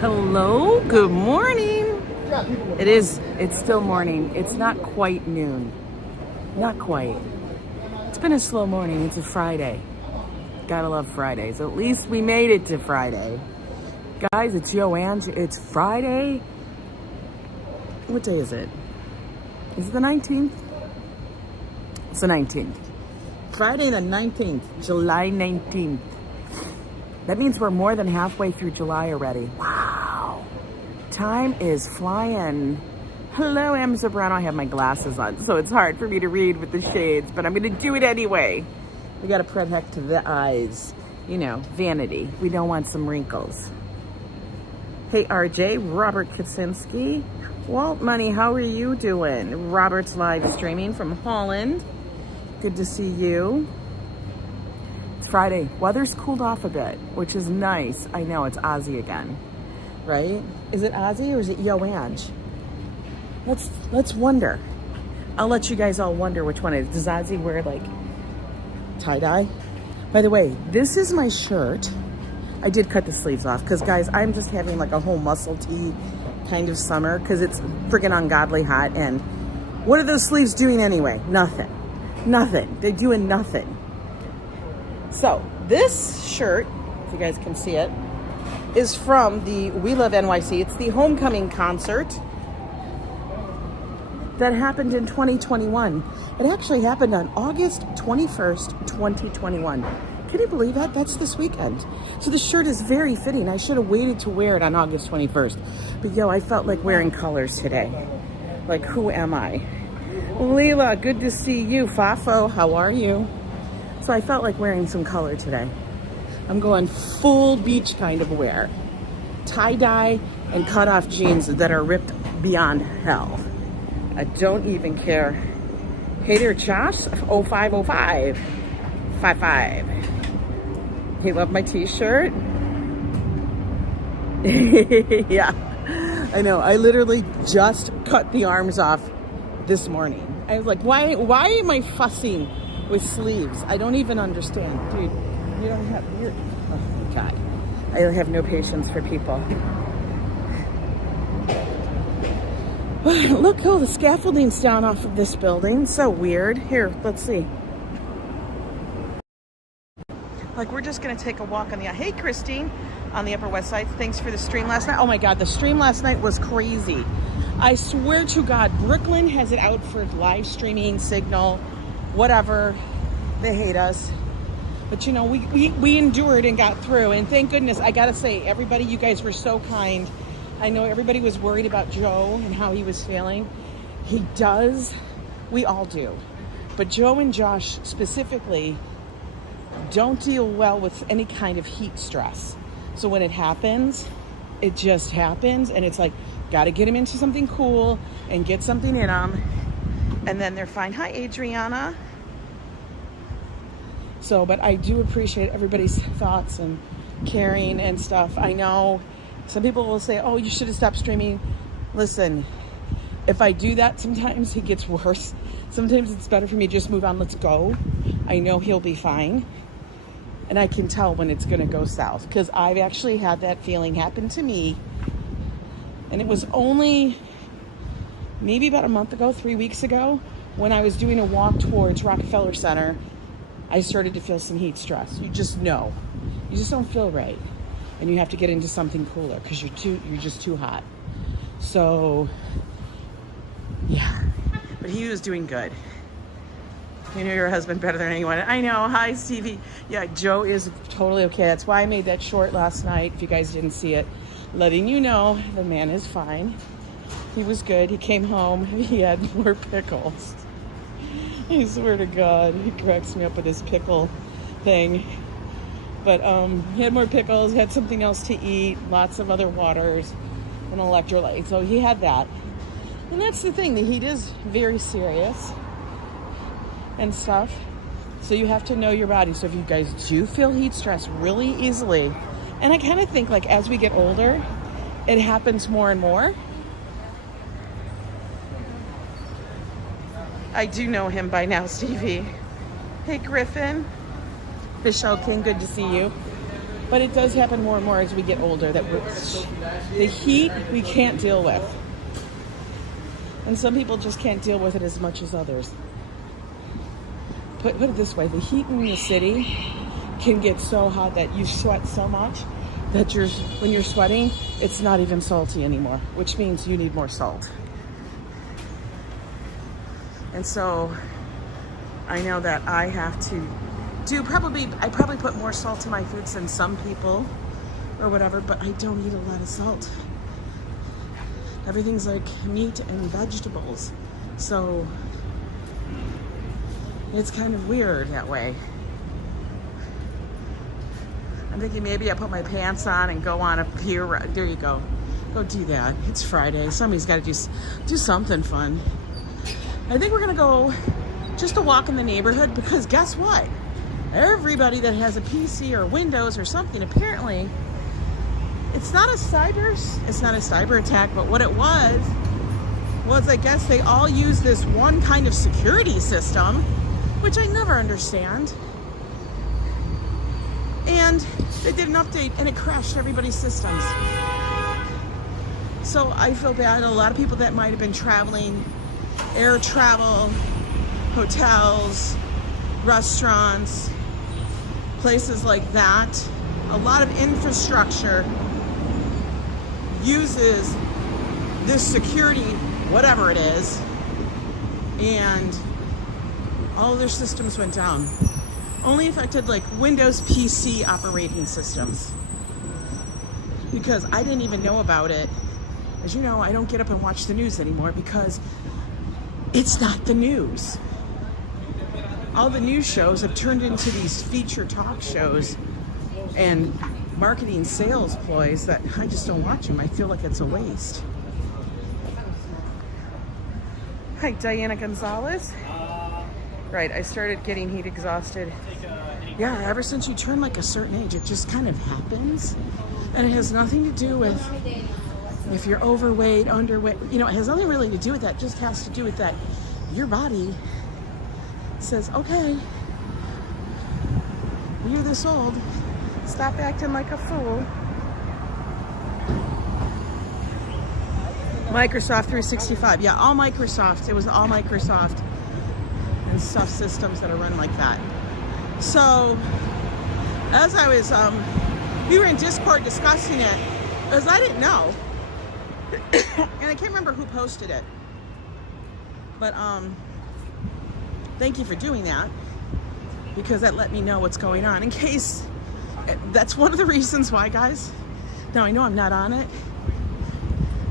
Hello, good morning. It's still morning. It's not quite noon. Not quite. It's been a slow morning. It's a Friday. Gotta love Fridays. At least we made it to Friday. Guys, it's Joanne. It's Friday. What day is it? Is it the 19th? It's the 19th. Friday the 19th. July 19th. That means we're more than halfway through July already. Wow. Time is flying. Hello, I'm Zambrano. I have my glasses on, so it's hard for me to read with the shades, but I'm going to do it anyway. We got to protect the eyes. You know, vanity. We don't want some wrinkles. Hey, RJ, Robert Kaczynski. Walt Money, how are you doing? Robert's live streaming from Holland. Good to see you. It's Friday. Weather's cooled off a bit, which is nice. I know, it's Ozzy again, right? Is it Ozzy or is it Yo Ang? Let's wonder. I'll let you guys all wonder which one it is. Does Ozzy wear like tie-dye? By the way, this is my shirt. I did cut the sleeves off because, guys, I'm just having like a whole muscle tee kind of summer because it's freaking ungodly hot. And what are those sleeves doing anyway? Nothing. They're doing nothing. So this shirt, if you guys can see it, is from the We Love NYC. It's the homecoming concert that happened in 2021. It actually happened on August 21st, 2021. Can you believe that? That's this weekend. So the shirt is very fitting. I should have waited to wear it on August 21st. But yo, I felt like wearing colors today. Like, who am I? Lila, good to see you. Fafo, how are you? So I felt like wearing some color today. I'm going full beach kind of wear. Tie-dye and cut-off jeans that are ripped beyond hell. I don't even care. Hey there, Josh, 0505. 55. He loved my t-shirt. Yeah, I know. I literally just cut the arms off this morning. I was like, why am I fussing with sleeves? I don't even understand. Dude, you don't have, oh my God. I have no patience for people. Look, oh, the scaffolding's down off of this building. So weird. Here, let's see. Like, we're just going to take a walk on the... Hey, Christine, on the Upper West Side. Thanks for the stream last night. Oh, my God, the stream last night was crazy. I swear to God, Brooklyn has it out for live streaming, signal, whatever. They hate us. But, you know, we endured and got through. And thank goodness, I got to say, everybody, you guys were so kind. I know everybody was worried about Joe and how he was feeling. He does. We all do. But Joe and Josh specifically don't deal well with any kind of heat stress. So when it happens, it just happens. And it's like, got to get him into something cool and get something in them. And then they're fine. Hi, Adriana. So, but I do appreciate everybody's thoughts and caring and stuff. I know some people will say, oh, you should have stopped streaming. Listen, if I do that, sometimes it gets worse. Sometimes it's better for me to just move on. Let's go. I know he'll be fine. And I can tell when it's going to go south because I've actually had that feeling happen to me. And it was only maybe about a month ago, 3 weeks ago, when I was doing a walk towards Rockefeller Center, I started to feel some heat stress. You just know. You just don't feel right. And you have to get into something cooler because you're just too hot. So, yeah. But he was doing good. You know your husband better than anyone. I know. Hi, Stevie. Yeah, Joe is totally okay. That's why I made that short last night, if you guys didn't see it. Letting you know the man is fine. He was good. He came home. He had more pickles. I swear to God, he cracks me up with his pickle thing. But he had more pickles, had something else to eat, lots of other waters, and electrolytes. So he had that. And that's the thing. The heat is very serious and stuff. So you have to know your body. So if you guys do feel heat stress really easily, and I kind of think like as we get older, it happens more and more. I do know him by now, Stevie. Hey, Griffin. Michele King, good to see you. But it does happen more and more as we get older that the heat we can't deal with. And some people just can't deal with it as much as others. Put it this way, the heat in the city can get so hot that you sweat so much that when you're sweating, it's not even salty anymore, which means you need more salt. And so I know that I have to I probably put more salt in my foods than some people or whatever, but I don't eat a lot of salt. Everything's like meat and vegetables. So it's kind of weird that way. I'm thinking maybe I put my pants on and go on a pier. There you go. Go do that. It's Friday. Somebody's got to do something fun. I think we're going to go just a walk in the neighborhood because guess what? Everybody that has a PC or Windows or something, apparently, it's not a cyber attack, but what it was I guess they all use this one kind of security system, which I never understand. And they did an update and it crashed everybody's systems. So I feel bad. A lot of people that might have been traveling, air travel, hotels, restaurants, places like that, a lot of infrastructure uses this security, whatever it is, and all of their systems went down. Only affected like Windows PC operating systems. Because I didn't even know about it. As you know, I don't get up and watch the news anymore because it's not the news. All the news shows have turned into these feature talk shows and marketing sales ploys that I just don't watch them. I feel like it's a waste. Hi, Diana Gonzalez. Right, I started getting heat exhausted. Yeah, ever since you turn like a certain age, it just kind of happens. And it has nothing to do with if you're overweight, underweight. You know, it has nothing really to do with that. It just has to do with that your body says, okay, you're this old. Stop acting like a fool. Microsoft 365. Yeah, all Microsoft. It was all Microsoft and stuff systems that are run like that. So, as I was, we were in Discord discussing it, as I didn't know, and I can't remember who posted it, but thank you for doing that, because that let me know what's going on, in case, that's one of the reasons why, guys. Now, I know I'm not on it.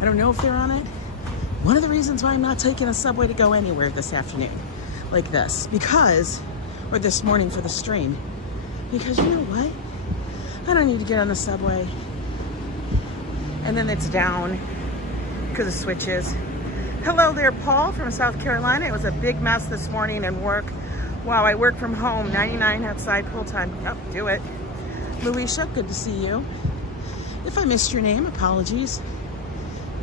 I don't know if they're on it. One of the reasons why I'm not taking a subway to go anywhere this afternoon, like this, or this morning for the stream, because you know what? I don't need to get on the subway. And then it's down because of switches. Hello there, Paul from South Carolina. It was a big mess this morning in work. Wow, I work from home, 99 outside full time. Yep, do it. Luisha, good to see you. If I missed your name, apologies.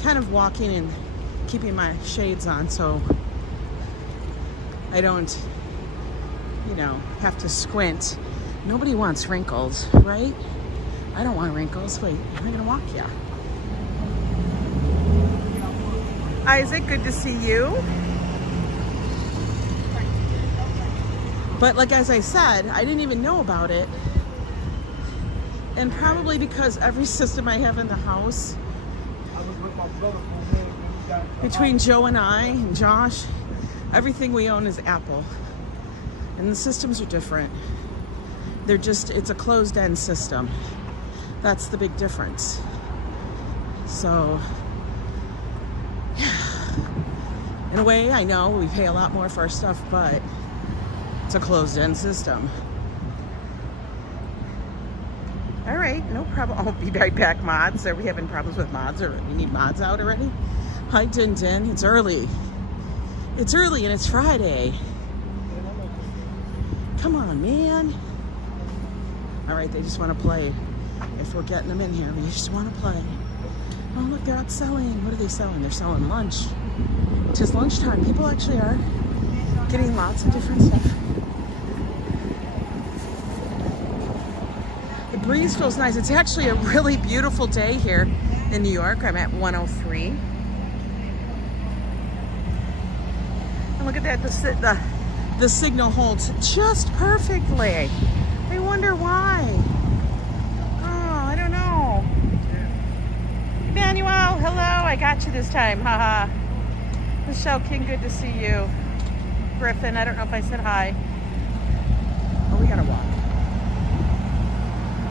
Kind of walking and keeping my shades on so I don't, you know, have to squint. Nobody wants wrinkles, right? I don't want wrinkles. Wait, am I gonna walk? Yeah. Isaac, good to see you. But like, as I said, I didn't even know about it. And probably because every system I have in the house, between Joe and I and Josh, everything we own is Apple. And the systems are different. They're just, it's a closed-end system. That's the big difference. So, in a way, I know we pay a lot more for our stuff, but it's a closed-end system. All right, no problem. I'll be right back, mods. Are we having problems with mods, or we need mods out already? Hi, Din Din. It's early. It's early and it's Friday. Come on, man. All right, they just want to play. If we're getting them in here, they just want to play. Oh, look, they're out selling. What are they selling? They're selling lunch. It's just lunchtime. People actually are getting lots of different stuff. The breeze feels nice. It's actually a really beautiful day here in New York. I'm at 103. And look at that, the signal holds just perfectly. I wonder why. Oh, I don't know. Emmanuel, hello, I got you this time, haha. Michelle King, good to see you. Griffin, I don't know if I said hi. Oh, we gotta walk.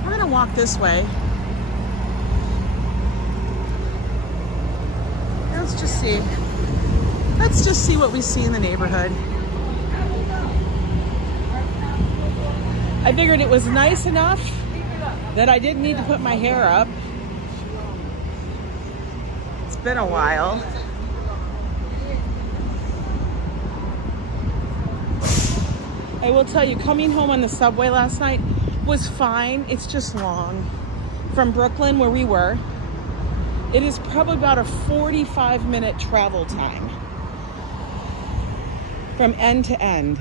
We're gonna walk this way. Let's just see. Let's just see what we see in the neighborhood. I figured it was nice enough that I didn't need to put my hair up. It's been a while. I will tell you, coming home on the subway last night was fine. It's just long. From Brooklyn, where we were, it is probably about a 45-minute travel time from end to end,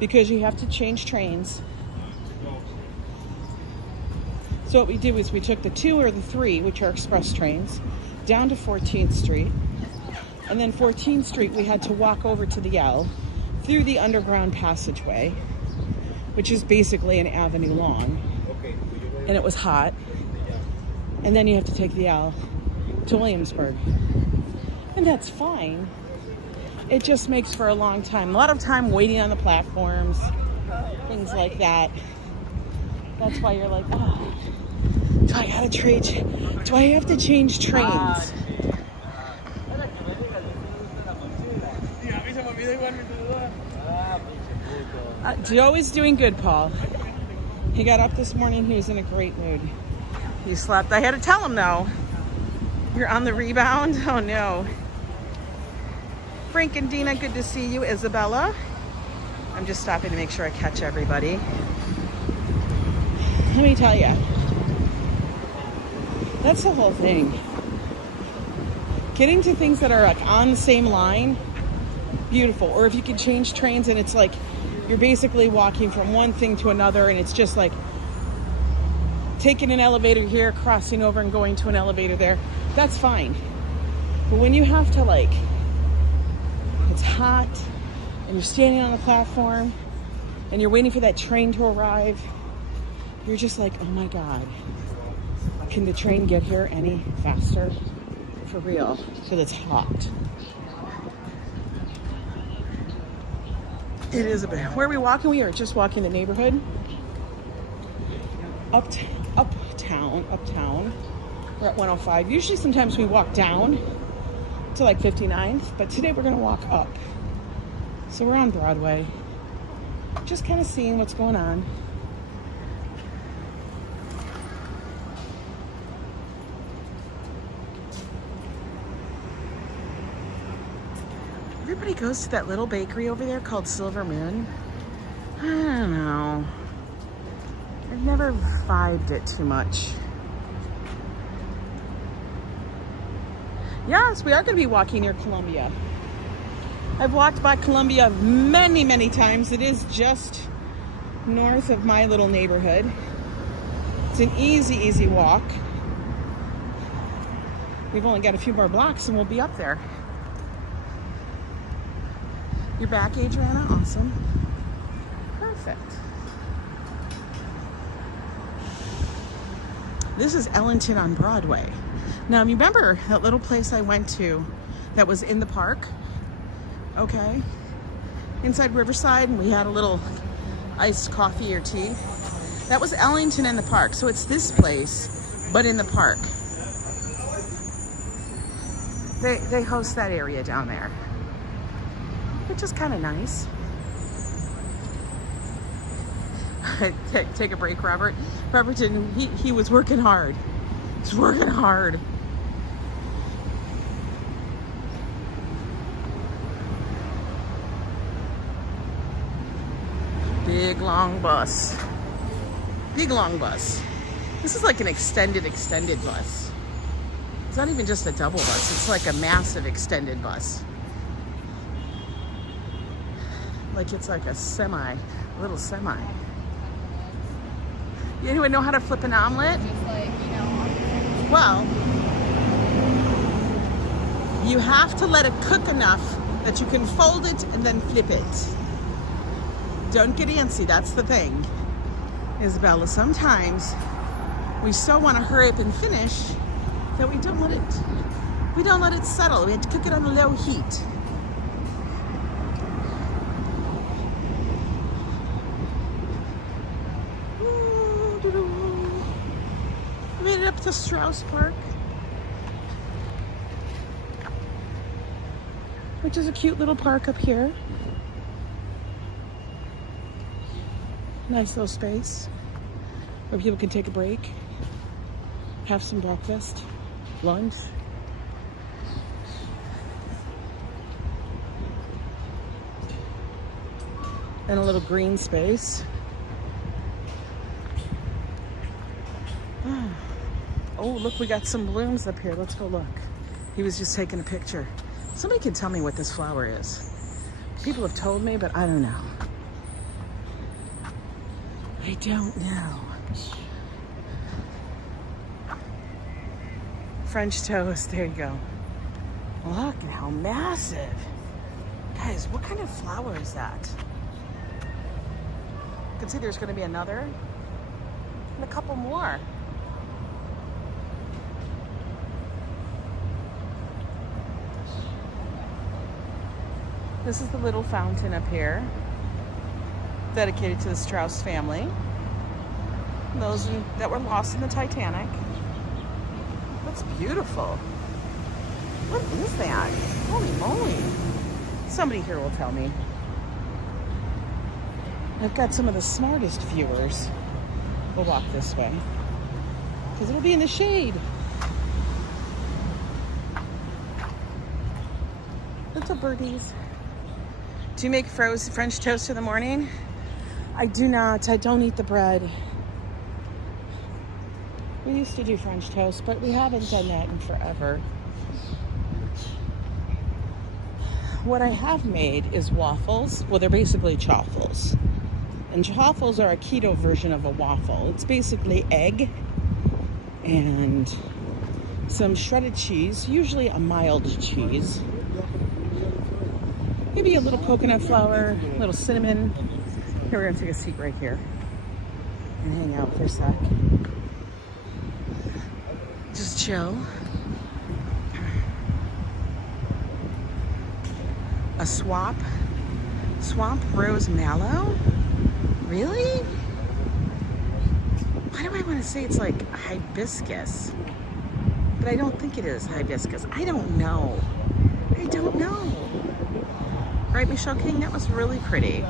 because you have to change trains. So what we did was we took the 2 or the 3, which are express trains, down to 14th Street. And then 14th Street, we had to walk over to the L through the underground passageway, which is basically an avenue long. And it was hot. And then you have to take the L to Williamsburg. And that's fine. It just makes for a long time. A lot of time waiting on the platforms, things like that. That's why you're like, oh, do I gotta change? Do I have to change trains? Joe is doing good, Paul. He got up this morning. He was in a great mood. He slept. I had to tell him, though. You're on the rebound? Oh, no. Frank and Dina, good to see you. Isabella. I'm just stopping to make sure I catch everybody. Let me tell you. That's the whole thing. Getting to things that are like on the same line, beautiful. Or if you can change trains and it's like you're basically walking from one thing to another, and it's just like taking an elevator here, crossing over and going to an elevator there, that's fine. But when you have to, like, it's hot and you're standing on the platform and you're waiting for that train to arrive, you're just like, oh my God, can the train get here any faster? For real, because it's hot. It is a bit. Where are we walking? We are just walking the neighborhood. Uptown. We're at 105. Usually sometimes we walk down to like 59th, but today we're gonna walk up. So we're on Broadway. Just kind of seeing what's going on. Everybody goes to that little bakery over there called Silver Moon. I don't know. I've never vibed it too much. Yes, we are going to be walking near Columbia. I've walked by Columbia many, many times. It is just north of my little neighborhood. It's an easy, easy walk. We've only got a few more blocks and we'll be up there. You're back, Adriana? Awesome. Perfect. This is Ellington on Broadway. Now, you remember that little place I went to that was in the park? Okay. Inside Riverside, and we had a little iced coffee or tea. That was Ellington in the park. So it's this place, but in the park. They host that area down there, which is kind of nice. Take a break, Robert. Robert didn't, he was working hard. He's working hard. Big long bus. Big long bus. This is like an extended bus. It's not even just a double bus. It's like a massive extended bus. Like it's like a little semi. Anyone know how to flip an omelet? Well, you have to let it cook enough that you can fold it and then flip it. Don't get antsy, that's the thing. Isabella, sometimes we so want to hurry up and finish that we don't let it settle. We have to cook it on a low heat. Made it up to Strauss Park, which is a cute little park up here. Nice little space where people can take a break, have some breakfast, lunch. And a little green space. Oh, look, we got some blooms up here. Let's go look. He was just taking a picture. Somebody can tell me what this flower is. People have told me, but I don't know. I don't know. French toast, there you go. Look at how massive. Guys, what kind of flower is that? You can see there's gonna be another and a couple more. This is the little fountain up here, dedicated to the Strauss family. Those that were lost in the Titanic. That's beautiful. What is that? Holy moly. Somebody here will tell me. I've got some of the smartest viewers. We'll walk this way, because it'll be in the shade. Little birdies. Do you make French toast in the morning? I do not. I don't eat the bread. We used to do French toast, but we haven't done that in forever. What I have made is waffles. Well, they're basically chaffles. And chaffles are a keto version of a waffle. It's basically egg and some shredded cheese, usually a mild cheese. Maybe a little coconut flour, a little cinnamon. Here, we're gonna take a seat right here and hang out for a sec. Just chill. A swamp rose mallow? Really? Why do I want to say it's like hibiscus? But I don't think it is hibiscus. I don't know. I don't know. Right, Michele King? That was really pretty.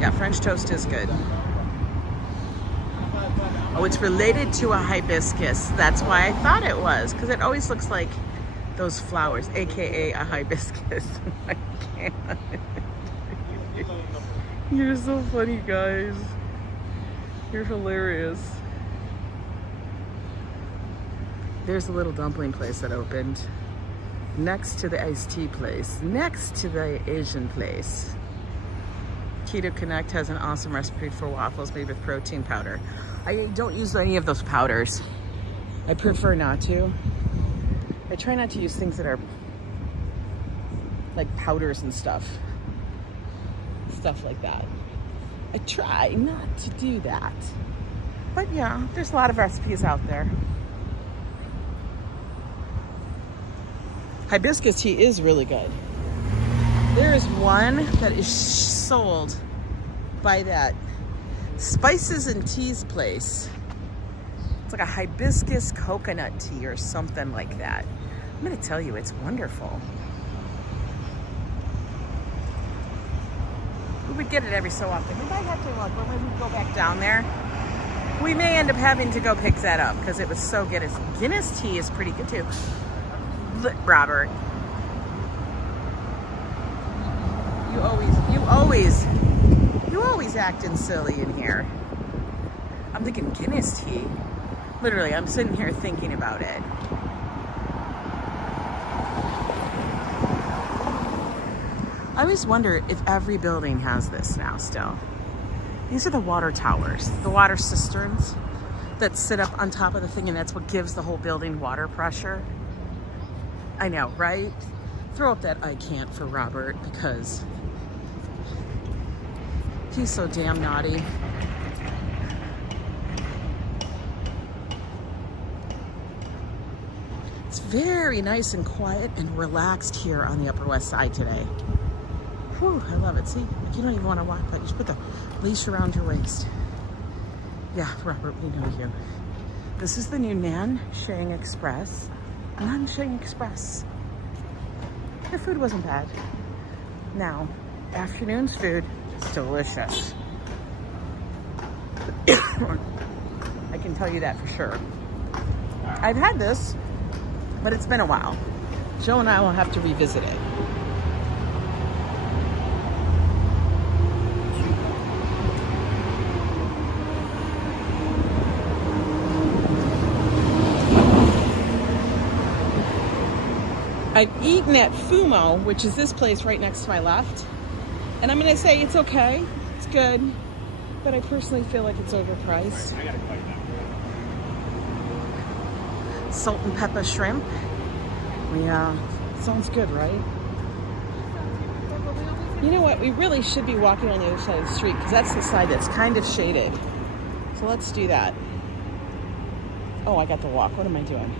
Yeah, French toast is good. Oh, it's related to a hibiscus. That's why I thought it was, because it always looks like those flowers, aka a hibiscus. I can't. You're so funny, guys. You're hilarious. There's a little dumpling place that opened next to the iced tea place, next to the Asian place. Keto Connect has an awesome recipe for waffles made with protein powder. I don't use any of those powders. I prefer not to. I try not to use things that are like powders and stuff like that. I try not to do that. But yeah, there's a lot of recipes out there. Hibiscus tea is really good. There is one that is sold by that Spices and Teas place. It's like a hibiscus coconut tea or something like that. I'm gonna tell you, it's wonderful. We would get it every so often. We might have to look when we go back down there. We may end up having to go pick that up because it was so good. Guinness tea is pretty good too. Robert, you always acting silly in here. I'm thinking Guinness tea. Literally, I'm sitting here thinking about it. I always wonder if every building has this now still. These are the water towers, the water cisterns that sit up on top of the thing, and that's what gives the whole building water pressure. I know, right? Throw up that I can't for Robert because he's so damn naughty. It's very nice and quiet and relaxed here on the Upper West Side today. Whew, I love it. See, like you don't even want to walk, but you just put the leash around your waist. Yeah, Robert, we know you. This is the new Nanshang Express. Nanshang Express. Their food wasn't bad. Now, afternoon's food is delicious. I can tell you that for sure. I've had this, but it's been a while. Joe and I will have to revisit it. I've eaten at Fumo, which is this place right next to my left. And I'm gonna say it's okay, it's good, but I personally feel like it's overpriced. Salt and pepper shrimp. Yeah, sounds good, right? You know what, we really should be walking on the other side of the street because that's the side that's kind of shaded. So let's do that. Oh, I got to walk, what am I doing?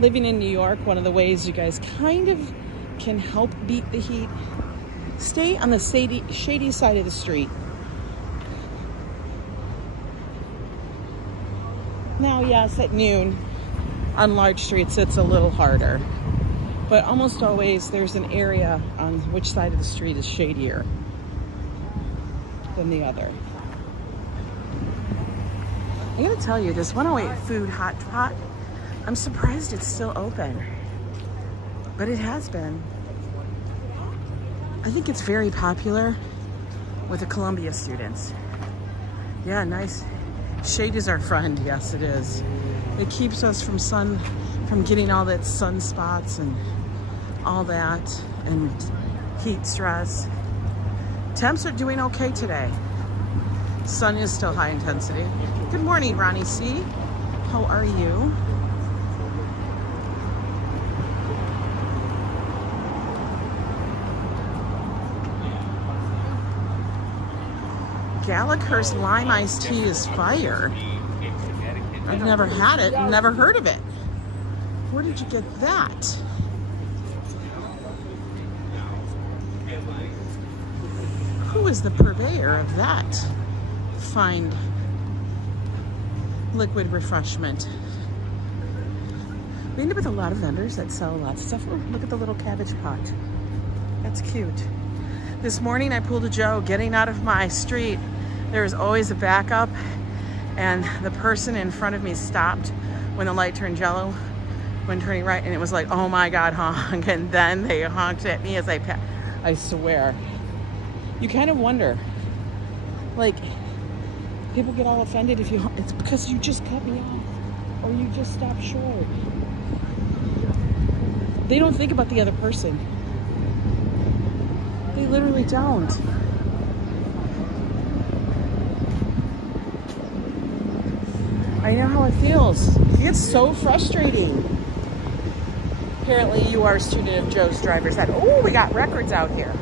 Living in New York, one of the ways you guys kind of can help beat the heat, stay on the shady side of the street. Now, yes, at noon on large streets, it's a little harder, but almost always there's an area on which side of the street is shadier than the other. I gotta tell you, this 108 Food Hot Pot, I'm surprised it's still open, but it has been. I think it's very popular with the Columbia students. Yeah, nice. Shade is our friend, yes it is. It keeps us from getting all that sunspots and all that, and heat stress. Temps are doing okay today. Sun is still high intensity. Good morning, Ronnie C. How are you? Gallagher's lime iced tea is fire. I've never had it, never heard of it. Where did you get that? Who is the purveyor of that fine liquid refreshment? We end up with a lot of vendors that sell lots of stuff. Oh, look at the little cabbage pot. That's cute. This morning I pulled a Joe getting out of my street. There was always a backup, and the person in front of me stopped when the light turned yellow when turning right, and it was like, oh my God, honk. And then they honked at me as I passed. I swear. You kind of wonder, like, people get all offended if you, it's because you just cut me off or you just stopped short. They don't think about the other person. They literally don't. I know how it feels. It's so frustrating. Apparently you are a student of Joe's driver's ed. Oh, we got records out here.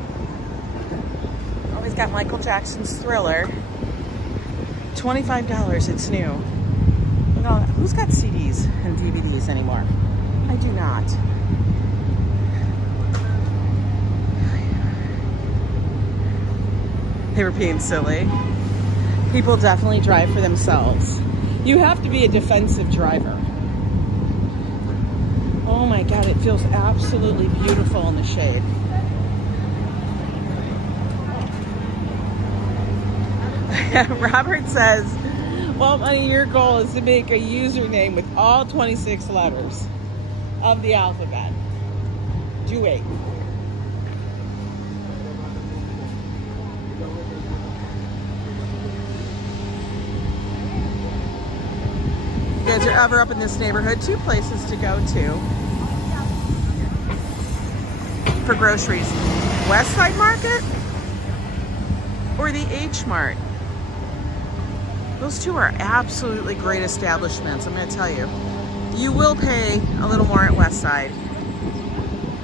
Always got Michael Jackson's Thriller. $25, it's new. You know, who's got CDs and DVDs anymore? I do not. They were being silly. People definitely drive for themselves. You have to be a defensive driver. Oh my God, it feels absolutely beautiful in the shade. Robert says, well, honey, your goal is to make a username with all 26 letters of the alphabet. Do it. If you guys are ever up in this neighborhood, two places to go to. for groceries? West Side Market or the H Mart? Those two are absolutely great establishments, I'm going to tell you. You will pay a little more at West Side,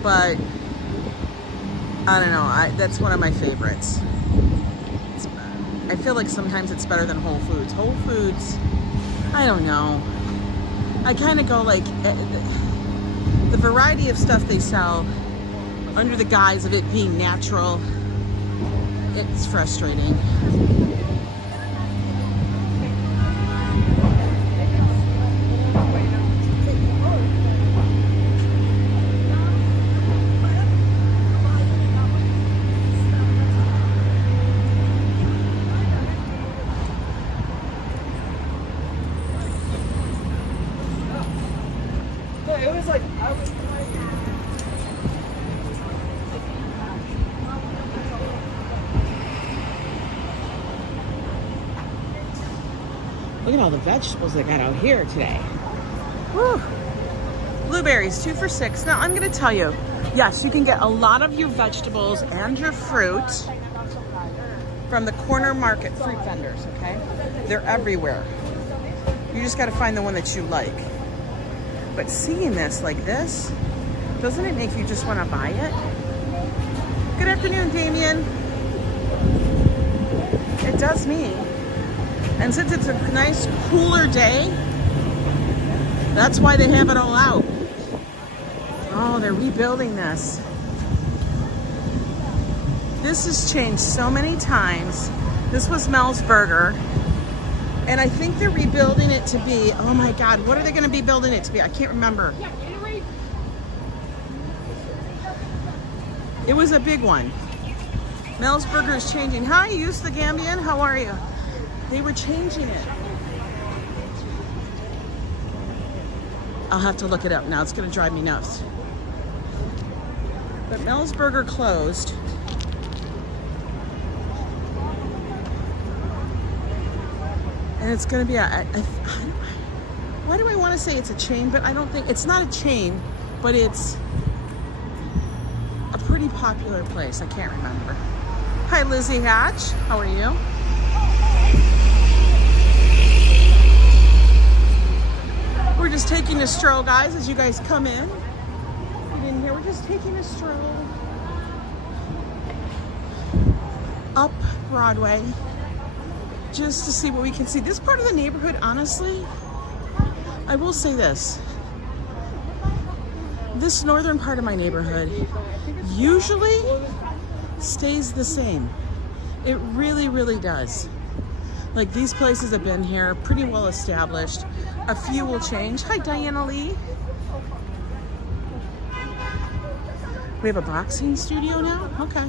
but I don't know, that's one of my favorites. I feel like sometimes it's better than Whole Foods. Whole Foods, I don't know. I kind of go like, the variety of stuff they sell under the guise of it being natural, it's frustrating. Look at all the vegetables they got out here today. Woo. Blueberries, 2 for $6. Now I'm gonna tell you, yes, you can get a lot of your vegetables and your fruit from the corner market fruit vendors, okay? They're everywhere. You just gotta find the one that you like. But seeing this like this, doesn't it make you just wanna buy it? Good afternoon, Damian. It does me. And since it's a nice cooler day, that's why they have it all out. Oh, they're rebuilding this. This has changed so many times. This was Mel's Burger. And I think they're rebuilding it to be, oh my God, what are they gonna be building it to be? I can't remember. It was a big one. Mel's Burger is changing. Hi, Use the Gambian, how are you? They were changing it. I'll have to look it up now. It's gonna drive me nuts. But Mel's Burger closed. And it's gonna be why do I wanna say it's a chain, but I don't think, it's not a chain, but it's a pretty popular place. I can't remember. Hi, Lizzie Hatch, how are you? We're just taking a stroll, guys, as you guys come in. You didn't hear, we're just taking a stroll up Broadway just to see what we can see. This part of the neighborhood, honestly, I will say this. This northern part of my neighborhood usually stays the same. It really, really does. Like, these places have been here, pretty well established. A few will change. Hi, Diana Lee. We have a boxing studio now? Okay.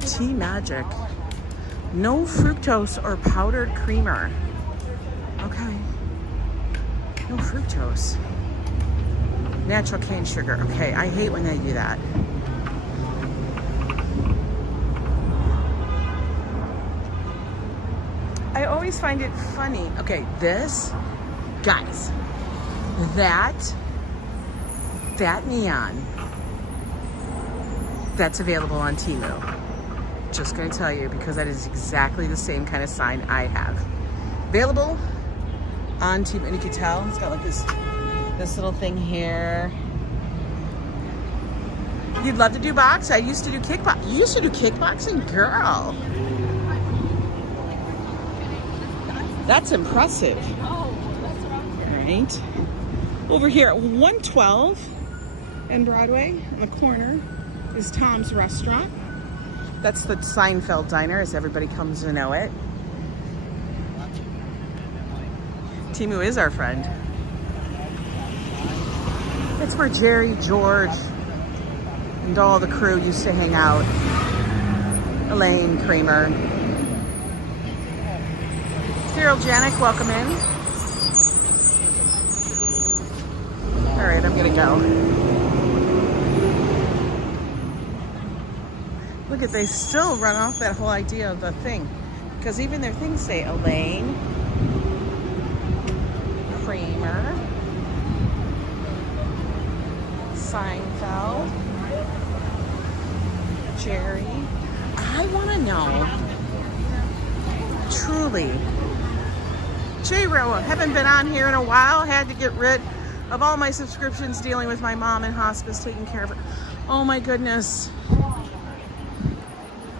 Tea Magic. No fructose or powdered creamer. Okay. No fructose. Natural cane sugar. Okay, I hate when they do that. I always find it funny. Okay, this, guys, that neon, that's available on Temu. Just gonna tell you, because that is exactly the same kind of sign I have. Available on Temu, and you can tell, it's got like this little thing here. You'd love to do box? I used to do kickboxing. You used to do kickboxing? Girl. That's impressive. All right. Over here at 112 and Broadway, on the corner, is Tom's Restaurant. That's the Seinfeld Diner, as everybody comes to know it. Temu is our friend. It's where Jerry, George, and all the crew used to hang out. Elaine, Kramer. Cyril Janik, welcome in. All right, I'm gonna go. Look at, they still run off that whole idea of the thing. Because even their things say Elaine, Kramer. Seinfeld. Jerry. I want to know, truly, J-Ro, haven't been on here in a while. Had to get rid of all my subscriptions dealing with my mom in hospice, taking care of her. Oh my goodness.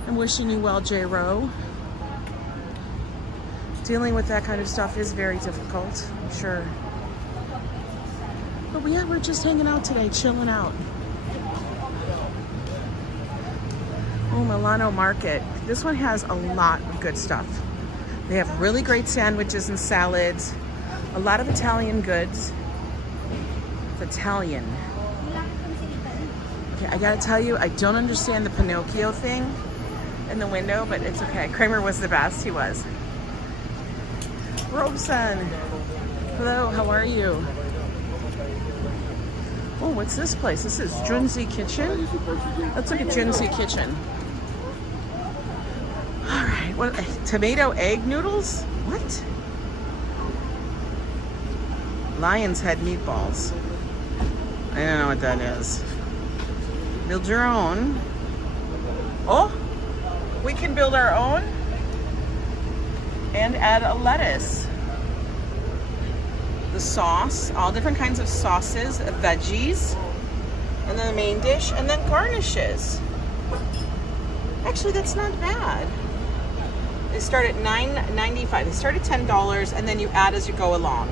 I'm wishing you well, J-Ro. Dealing with that kind of stuff is very difficult, I'm sure. But yeah, we're just hanging out today, chilling out. Oh, Milano Market. This one has a lot of good stuff. They have really great sandwiches and salads. A lot of Italian goods. It's Italian. Okay, I gotta tell you, I don't understand the Pinocchio thing in the window, but it's okay. Kramer was the best, he was. Robeson. Hello, how are you? Oh, what's this place? This is Junzi Kitchen. Let's look at Junzi Kitchen. All right, what? Tomato egg noodles? What? Lion's head meatballs. I don't know what that is. Build your own. Oh, we can build our own and add a lettuce. The sauce, all different kinds of sauces, veggies, and then the main dish, and then garnishes. Actually, that's not bad. They start at $9.95. They start at $10, and then you add as you go along.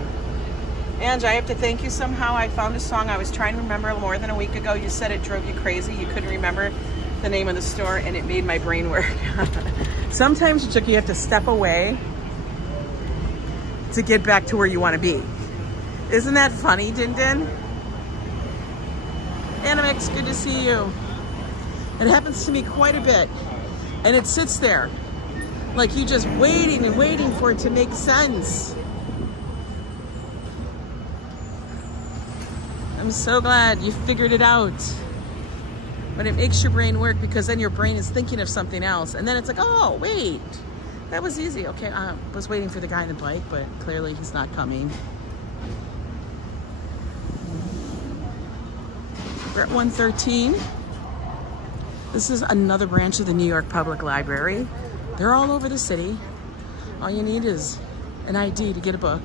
And I have to thank you somehow. I found a song I was trying to remember more than a week ago. You said it drove you crazy. You couldn't remember the name of the store, and it made my brain work. Sometimes you have to step away to get back to where you want to be. Isn't that funny, Din Din? Animix, good to see you. It happens to me quite a bit. And it sits there, like you just waiting and waiting for it to make sense. I'm so glad you figured it out. But it makes your brain work, because then your brain is thinking of something else. And then it's like, oh, wait, that was easy. Okay, I was waiting for the guy on the bike, but clearly he's not coming. We're at 113. This is another branch of the New York Public Library. They're all over the city. All you need is an ID to get a book.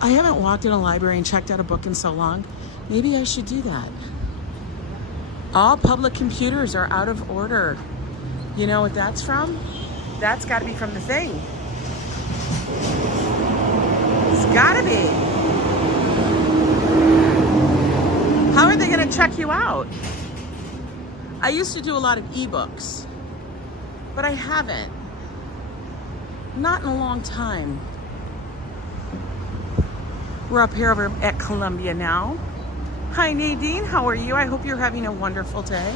I haven't walked in a library and checked out a book in so long. Maybe I should do that. All public computers are out of order. You know what that's from? That's got to be from the thing. It's got to be. How are they going to check you out? I used to do a lot of ebooks, but I haven't. Not in a long time. We're up here over at Columbia now. Hi Nadine, how are you? I hope you're having a wonderful day.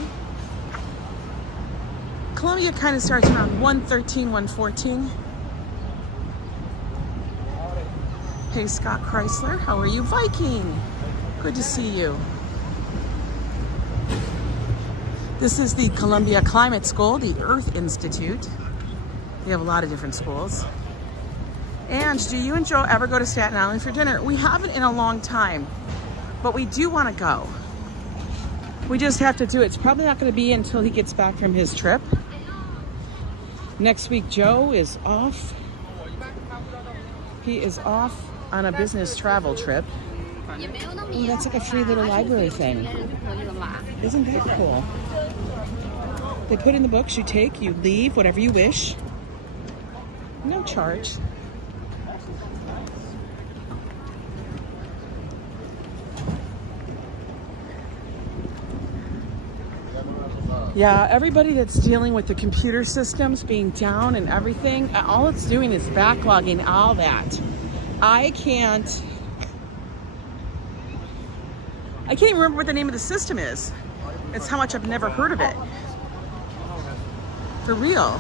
Columbia kind of starts around 113, 114. Hey Scott Chrysler, how are you? Viking, good to see you. This is the Columbia Climate School, the Earth Institute. They have a lot of different schools. And do you and Joe ever go to Staten Island for dinner? We haven't in a long time, but we do want to go. We just have to do it. It's probably not going to be until he gets back from his trip. Next week, Joe is off. He is off on a business travel trip. Ooh, that's like a free little library thing. Isn't that cool? They put in the books, you take, you leave, whatever you wish. No charge. Yeah, everybody that's dealing with the computer systems being down and everything, all it's doing is backlogging all that. I can't even remember what the name of the system is. It's how much I've never heard of it. For real.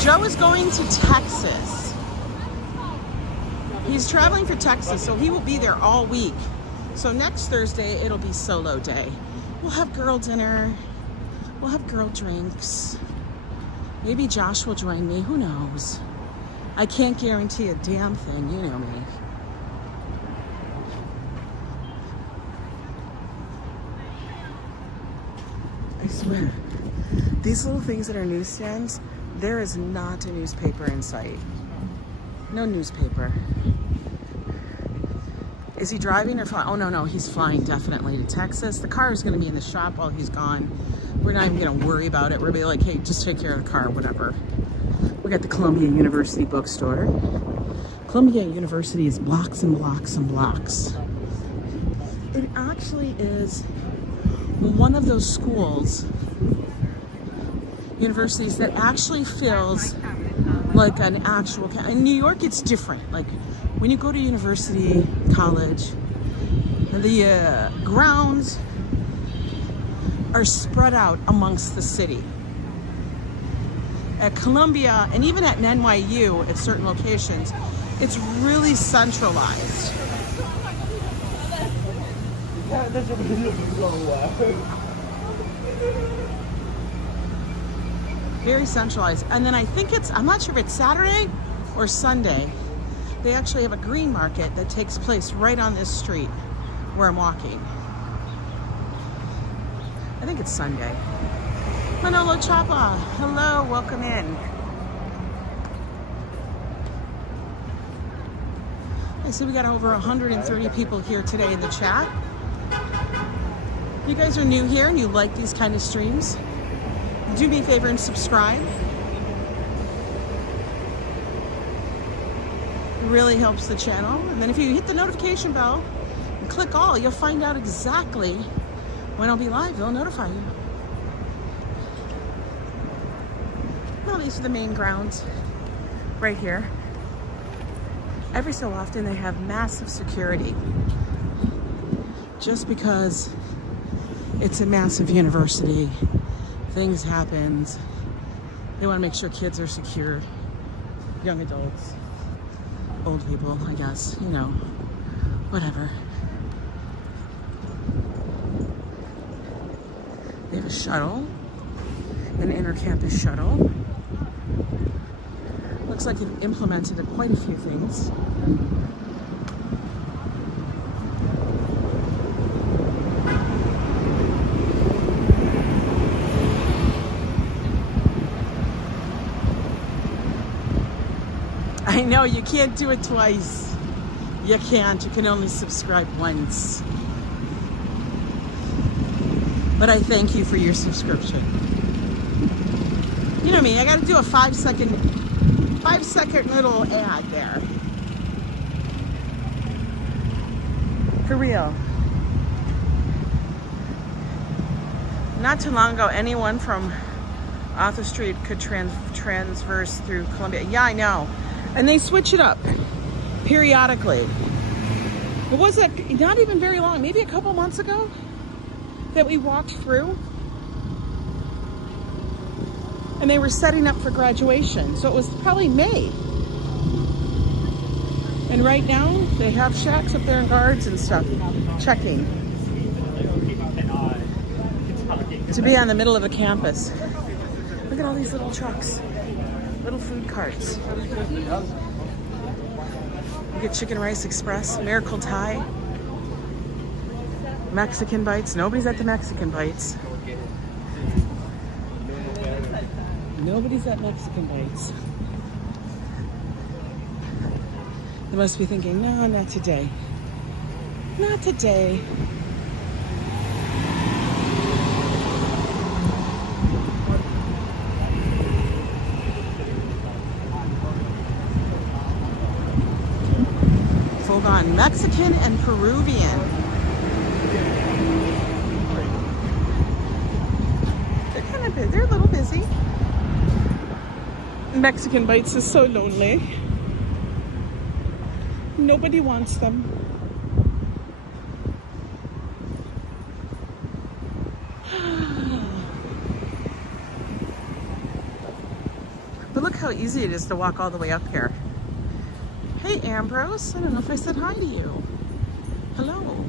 Joe is going to Texas. He's traveling for Texas, so he will be there all week. So next Thursday, it'll be solo day. We'll have girl dinner. We'll have girl drinks. Maybe Josh will join me, who knows? I can't guarantee a damn thing, you know me. I swear. These little things that are newsstands, there is not a newspaper in sight. No newspaper. Is he driving or flying? Oh, no, he's flying definitely to Texas. The car is going to be in the shop while he's gone. We're not even going to worry about it. We're going to be like, hey, just take care of the car, whatever. We got the Columbia University bookstore. Columbia University is blocks and blocks and blocks. It actually is one of those schools, universities, that actually feels like an actual, in New York it's different. Like when you go to university, college, the grounds are spread out amongst the city. At Columbia, and even at NYU at certain locations, it's really centralized. Very centralized. And then I think I'm not sure if it's Saturday or Sunday, they actually have a green market that takes place right on this street where I'm walking. I think it's Sunday. Manolo Chapa, hello, welcome in. I see we got over 130 people here today in the chat. If you guys are new here and you like these kind of streams, do me a favor and subscribe. It really helps the channel. And then if you hit the notification bell and click all, you'll find out exactly when I'll be live. They'll notify you. Well, these are the main grounds right here. Every so often they have massive security just because it's a massive university. Things happen. They want to make sure kids are secure. Young adults, old people, I guess, you know, whatever. They have a shuttle, an inter-campus shuttle. Looks like they've implemented quite a few things. I know, you can't do it twice. You can't. You can only subscribe once. But I thank you for your subscription. You know me, I gotta do a 5-second little ad there. For real. Not too long ago, anyone from Arthur Street could transverse through Columbia. Yeah, I know. And they switch it up periodically. It wasn't not even very long, maybe a couple months ago that we walked through. And they were setting up for graduation. So it was probably May. And right now they have shacks up there and guards and stuff checking to be on the middle of a campus. Look at all these little trucks. Little food carts. You get Chicken Rice Express, Miracle Thai, Mexican Bites. Nobody's at the Mexican Bites. Nobody's at Mexican Bites. They must be thinking, no, not today. Not today. Hold on, Mexican and Peruvian. They're kind of, they're a little busy. Mexican Bites is so lonely. Nobody wants them. But look how easy it is to walk all the way up here. Hey Ambrose, I don't know if I said hi to you. Hello.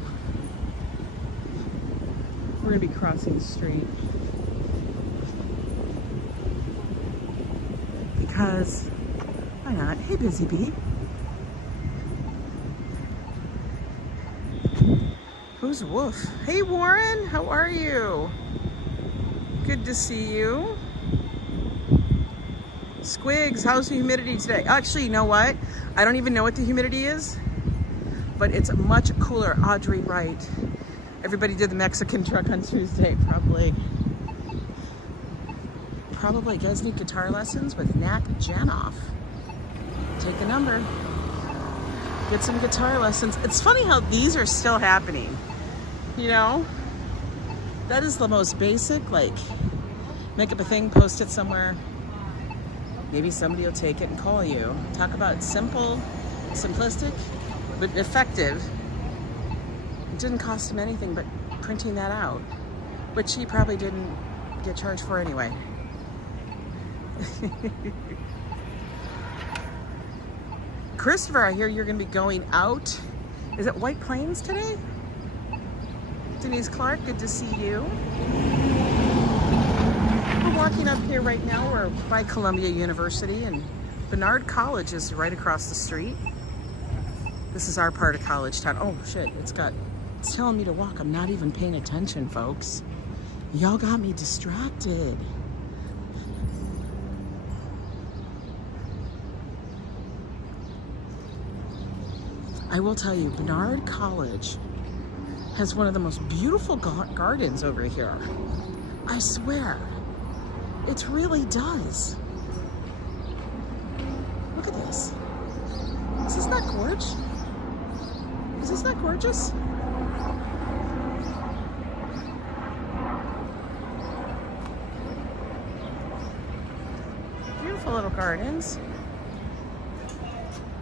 We're gonna be crossing the street. Because I why not? Hey, Busy Bee. Who's Wolf? Hey, Warren, how are you? Good to see you. Squigs, how's the humidity today? Actually, you know what? I don't even know what the humidity is, but it's much cooler. Audrey, right. Everybody did the Mexican truck on Tuesday, probably. Probably. You guys need guitar lessons with Nat Janoff. Take a number. Get some guitar lessons. It's funny how these are still happening. You know? That is the most basic, like, make up a thing, post it somewhere. Maybe somebody will take it and call you. Talk about simple, simplistic, but effective. It didn't cost him anything but printing that out, which he probably didn't get charged for anyway. Christopher, I hear you're going to be going out. Is it White Plains today? Denise Clark, good to see you. We're walking up here right now. We're by Columbia University, and Bernard College is right across the street. This is our part of College Town. Oh shit, it's telling me to walk. I'm not even paying attention, folks. Y'all got me distracted. I will tell you, Bernard College has one of the most beautiful gardens over here. I swear, it really does. Look at this. Is this not gorgeous? Is this not gorgeous? Beautiful little gardens.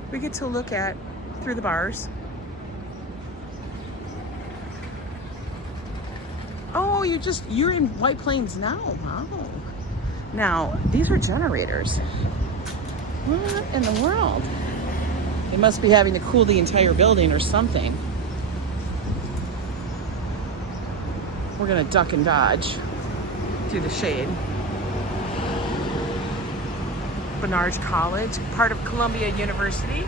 We get to look at through the bars. Oh, you're in White Plains now. Wow. Now, these are generators. What in the world? They must be having to cool the entire building or something. We're gonna duck and dodge through the shade. Bernard College, part of Columbia University.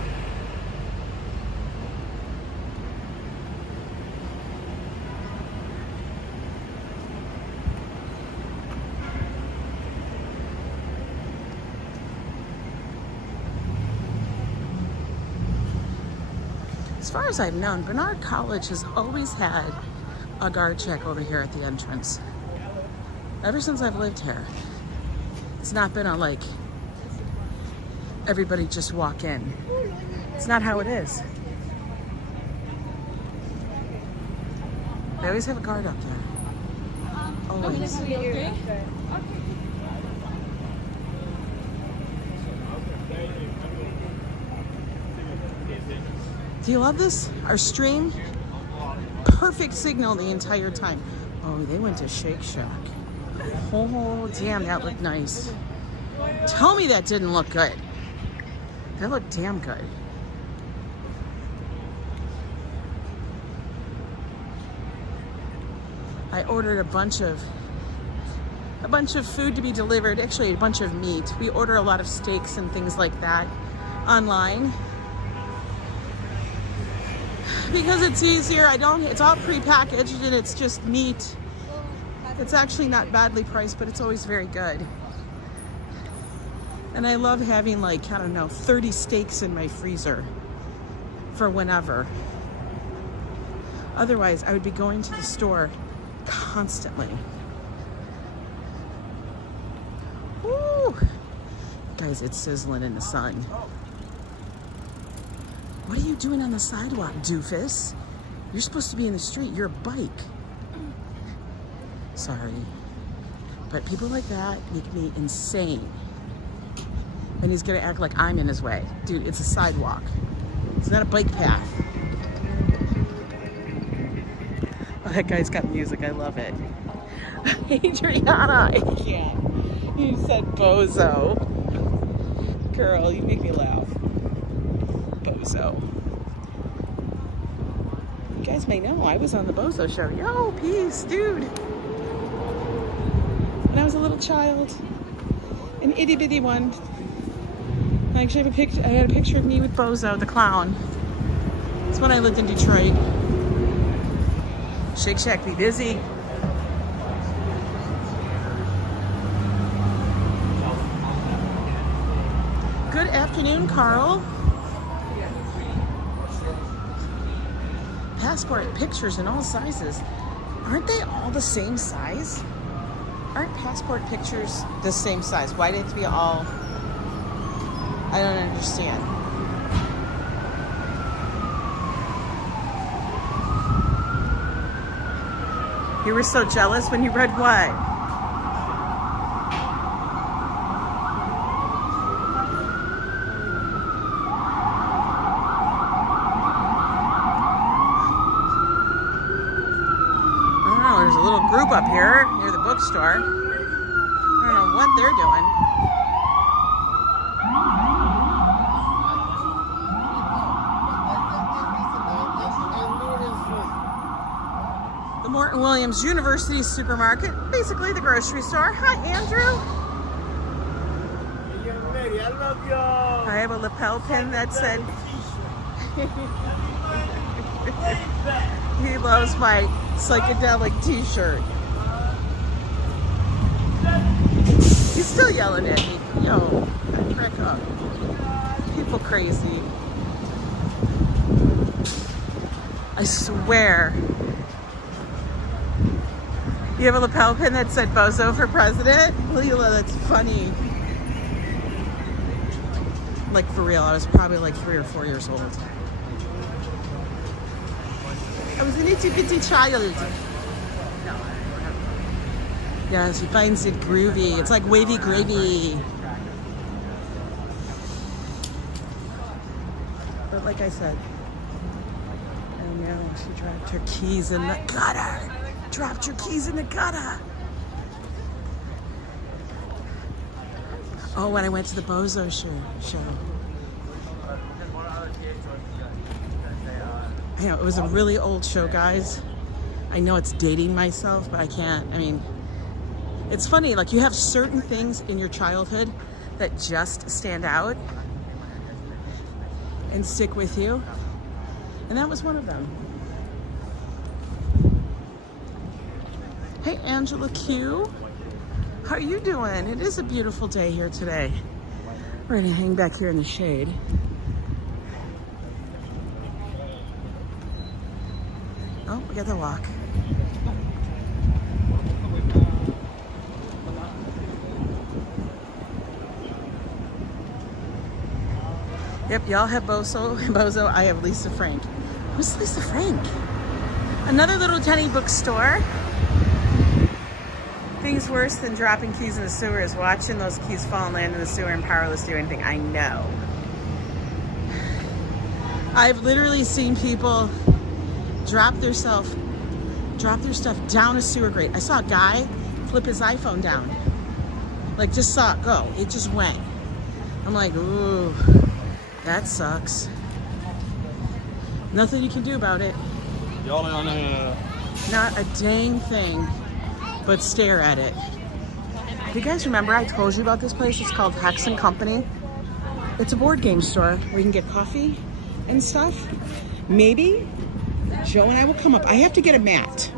As far as I've known, Bernard College has always had a guard check over here at the entrance. Ever since I've lived here. It's not been a like, everybody just walk in. It's not how it is. They always have a guard up there. Always. Do you love this? Our stream? Perfect signal the entire time. Oh, they went to Shake Shack. Oh, damn, that looked nice. Tell me that didn't look good. That looked damn good. I ordered a bunch of food to be delivered. Actually, a bunch of meat. We order a lot of steaks and things like that online. Because it's easier. It's all prepackaged and it's just meat. It's actually not badly priced, but it's always very good. And I love having, like, I don't know, 30 steaks in my freezer for whenever. Otherwise, I would be going to the store constantly. Woo! Guys, it's sizzling in the sun. What are you doing on the sidewalk, doofus? You're supposed to be in the street. You're a bike. Sorry. But people like that make me insane. And he's gonna act like I'm in his way. Dude, it's a sidewalk. It's not a bike path. Oh, that guy's got music. I love it. Adriana, I can't. You said bozo. Girl, you make me laugh. Bozo. You guys may know I was on the Bozo show. Yo, peace, dude. When I was a little child, an itty bitty one, actually have a picture. I had a picture of me with Bozo, the clown. It's when I lived in Detroit. Shake Shack, be busy. Good afternoon, Carl. Passport pictures in all sizes. Aren't they all the same size? Aren't passport pictures the same size? Why did it be all? I don't understand. You were so jealous when you read what? Group up here near the bookstore. I don't know what they're doing. The Morton Williams University Supermarket, basically the grocery store. Hi, Andrew. I love y'all. I have a lapel pin that said he loves my psychedelic t-shirt. He's still yelling at me. Yo, I crack up. People crazy. I swear. You have a lapel pin that said Bozo for president? Lila, that's funny. Like for real, I was probably like 3 or 4 years old. I was an itty bitty child. Yes, he finds it groovy. It's like wavy gravy. But like I said, and now she dropped her keys in the gutter. Dropped your keys in the gutter. Oh, when I went to the Bozo show. You know, it was a really old show, guys. I know it's dating myself, but I can't. I mean, it's funny, like you have certain things in your childhood that just stand out and stick with you. And that was one of them. Hey, Angela Q. How are you doing? It is a beautiful day here today. We're gonna hang back here in the shade. Oh, we got the walk. Yep, y'all have Bozo. I have Lisa Frank. Who's Lisa Frank? Another little tiny bookstore. Things worse than dropping keys in the sewer is watching those keys fall and land in the sewer and powerless to do anything. I know. I've literally seen people drop their stuff down a sewer grate. I saw a guy flip his iPhone down. Like, just saw it go. It just went. I'm like, ooh, that sucks. Nothing you can do about it. Not a dang thing. But stare at it. Do you guys remember I told you about this place? It's called Hex & Company. It's a board game store where you can get coffee and stuff. Maybe Joe and I will come up. I have to get a mat.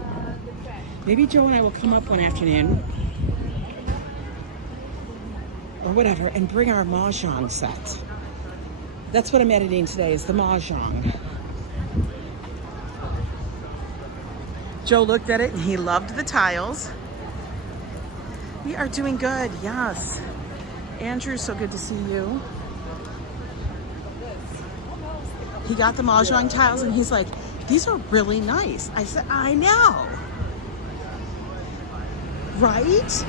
Maybe Joe and I will come up one afternoon or whatever and bring our Mahjong set. That's what I'm editing today, is the Mahjong. Joe looked at it and he loved the tiles. We are doing good, yes. Andrew, so good to see you. He got the Mahjong tiles and he's like, these are really nice. I said, I know. Right?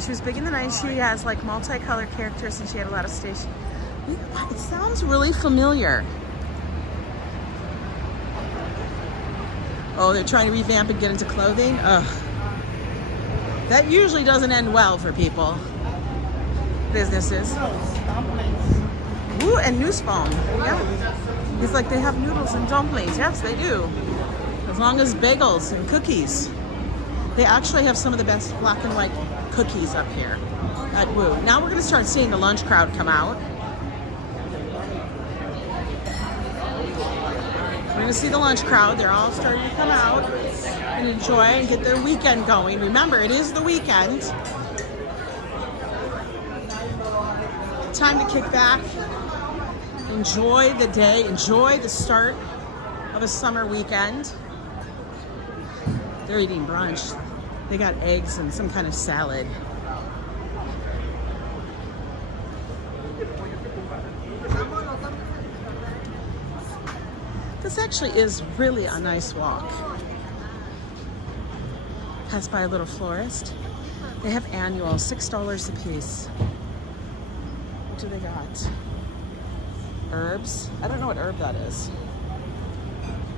She was big in the 90s. She has like multicolored characters and she had a lot of station. It sounds really familiar. Oh, they're trying to revamp and get into clothing? Ugh. That usually doesn't end well for people. Businesses. Ooh, and Nussbaum. Yeah. It's like they have noodles and dumplings. Yes, they do. as long as bagels and cookies. They actually have some of the best black and white cookies up here at Woo. Now we're gonna start seeing the lunch crowd come out. We're gonna see the lunch crowd. They're all starting to come out and enjoy and get their weekend going. Remember, it is the weekend. Time to kick back, enjoy the day, enjoy the start of a summer weekend. They're eating brunch. They got eggs and some kind of salad. This actually is really a nice walk. Pass by a little florist. They have annuals, $6 a piece. What do they got? Herbs. I don't know what herb that is.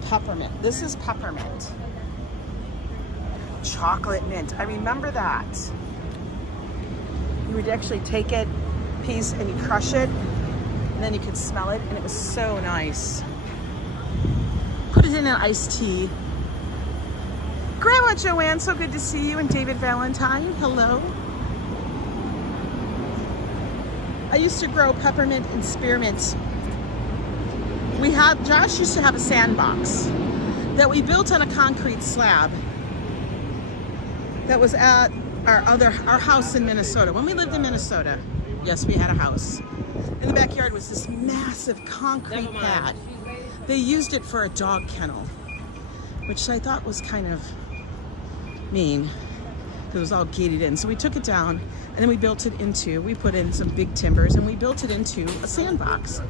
Peppermint. This is peppermint. Chocolate mint. I remember that. You would actually take it, piece, and you crush it, and then you could smell it, and it was so nice. Put it in an iced tea. Grandma Joanne, so good to see you, and David Valentine, hello. I used to grow peppermint and spearmint. Josh used to have a sandbox that we built on a concrete slab that was at our house in Minnesota. When we lived in Minnesota, yes, we had a house. In the backyard was this massive concrete pad. They used it for a dog kennel, which I thought was kind of mean. It was all gated in. So we took it down and then we put in some big timbers and we built it into a sandbox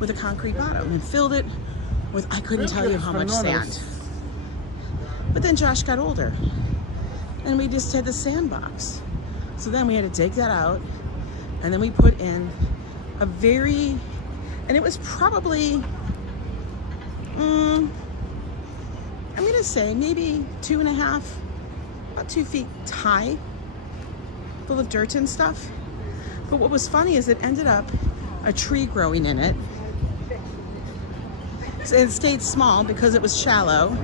with a concrete bottom and filled it with, I couldn't tell you how much sand. But then Josh got older and we just had the sandbox. So then we had to take that out and then we put in and it was probably, I'm gonna say maybe 2.5, about 2 feet high, full of dirt and stuff. But what was funny is it ended up a tree growing in it. So it stayed small because it was shallow.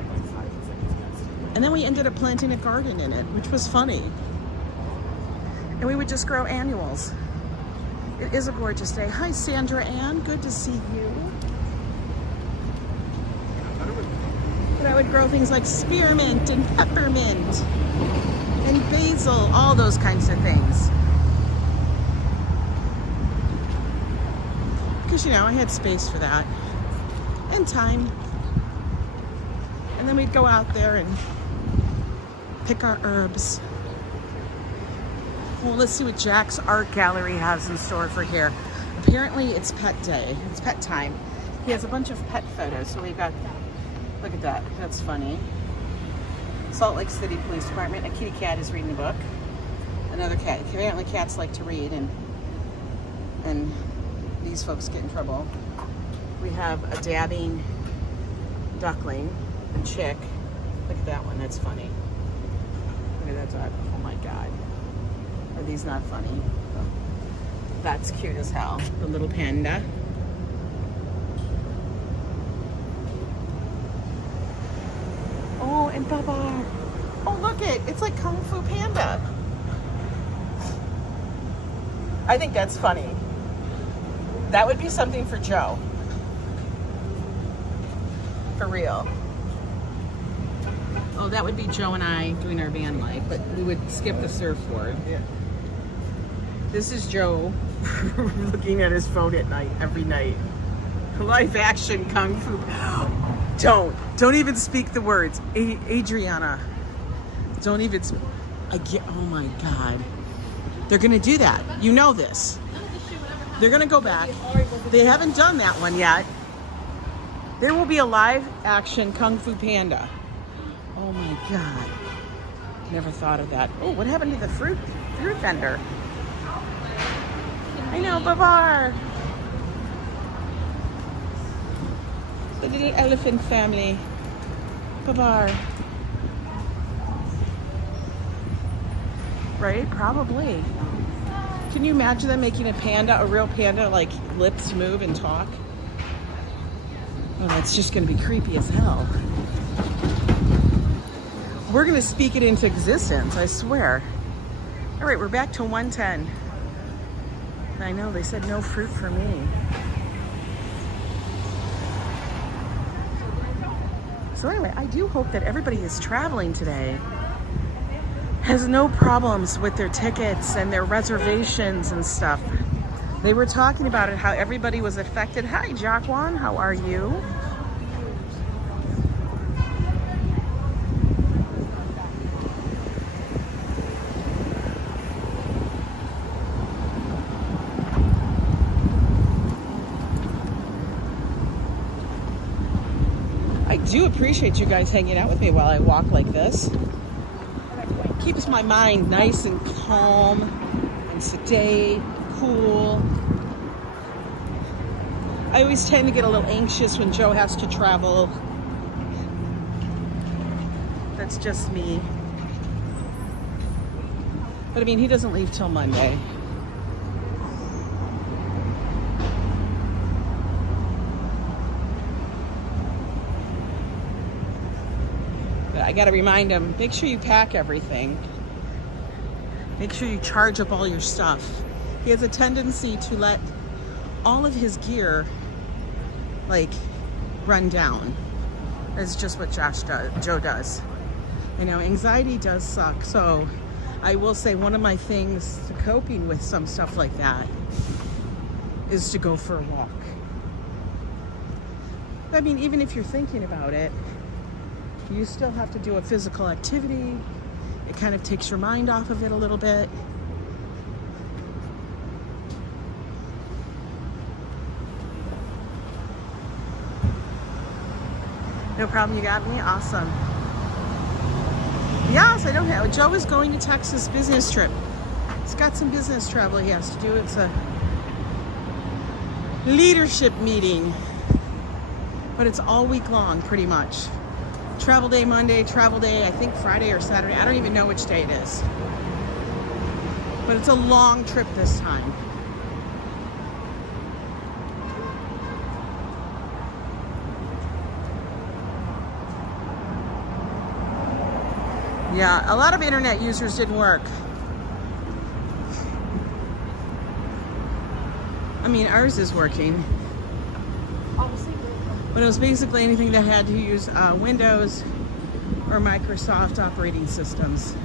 And then we ended up planting a garden in it, which was funny. And we would just grow annuals. It is a gorgeous day. Hi, Sandra Ann, good to see you. But I would grow things like spearmint and peppermint and basil, all those kinds of things. Because, I had space for that and time. And then we'd go out there and pick our herbs. Well, let's see what Jack's Art Gallery has in store for here. Apparently it's pet day. It's pet time. He has a bunch of pet photos. So we've got, look at that. That's funny. Salt Lake City Police Department. A kitty cat is reading a book. Another cat. Apparently cats like to read and these folks get in trouble. We have a dabbing duckling, a chick. Look at that one. That's funny. Look at that duck. Oh my God. Are these not funny? That's cute as hell. The little panda. Oh, and Baba. Oh, look it. It's like Kung Fu Panda. I think that's funny. That would be something for Joe. For real. Oh, that would be Joe and I doing our van life, but we would skip the surfboard. Yeah. This is Joe looking at his phone at night, every night. Live action Kung Fu. Don't even speak the words. Adriana. Don't even, oh my God. They're gonna do that. You know this. They're gonna go back. They haven't done that one yet. There will be a live action Kung Fu Panda. Oh my God. Never thought of that. Oh, what happened to the fruit vendor? I know, Babar. The little elephant family. Babar. Right? Probably. Can you imagine them making a real panda, like lips move and talk? Oh, that's just gonna be creepy as hell. We're gonna speak it into existence, I swear. All right, we're back to 110. I know, they said no fruit for me. So anyway, I do hope that everybody is traveling today has no problems with their tickets and their reservations and stuff. They were talking about it, how everybody was affected. Hi, Joaquin, how are you? I do appreciate you guys hanging out with me while I walk like this. Keeps my mind nice and calm and sedate, cool. I always tend to get a little anxious when Joe has to travel. That's just me. But I mean, he doesn't leave till Monday. I gotta remind him, make sure you pack everything. Make sure you charge up all your stuff. He has a tendency to let all of his gear, like, run down. That's just what Joe does. You know, anxiety does suck. So I will say one of my things to coping with some stuff like that is to go for a walk. I mean, even if you're thinking about it, you still have to do a physical activity. It kind of takes your mind off of it a little bit. No problem, you got me? Awesome. Yes, I don't have. Joe is going to Texas business trip. He's got some business travel he has to do. It's a leadership meeting, but it's all week long pretty much. Travel day Monday, travel day, I think Friday or Saturday. I don't even know which day it is. But it's a long trip this time. Yeah, a lot of internet users didn't work. I mean, ours is working. But it was basically anything that had to use Windows or Microsoft operating systems.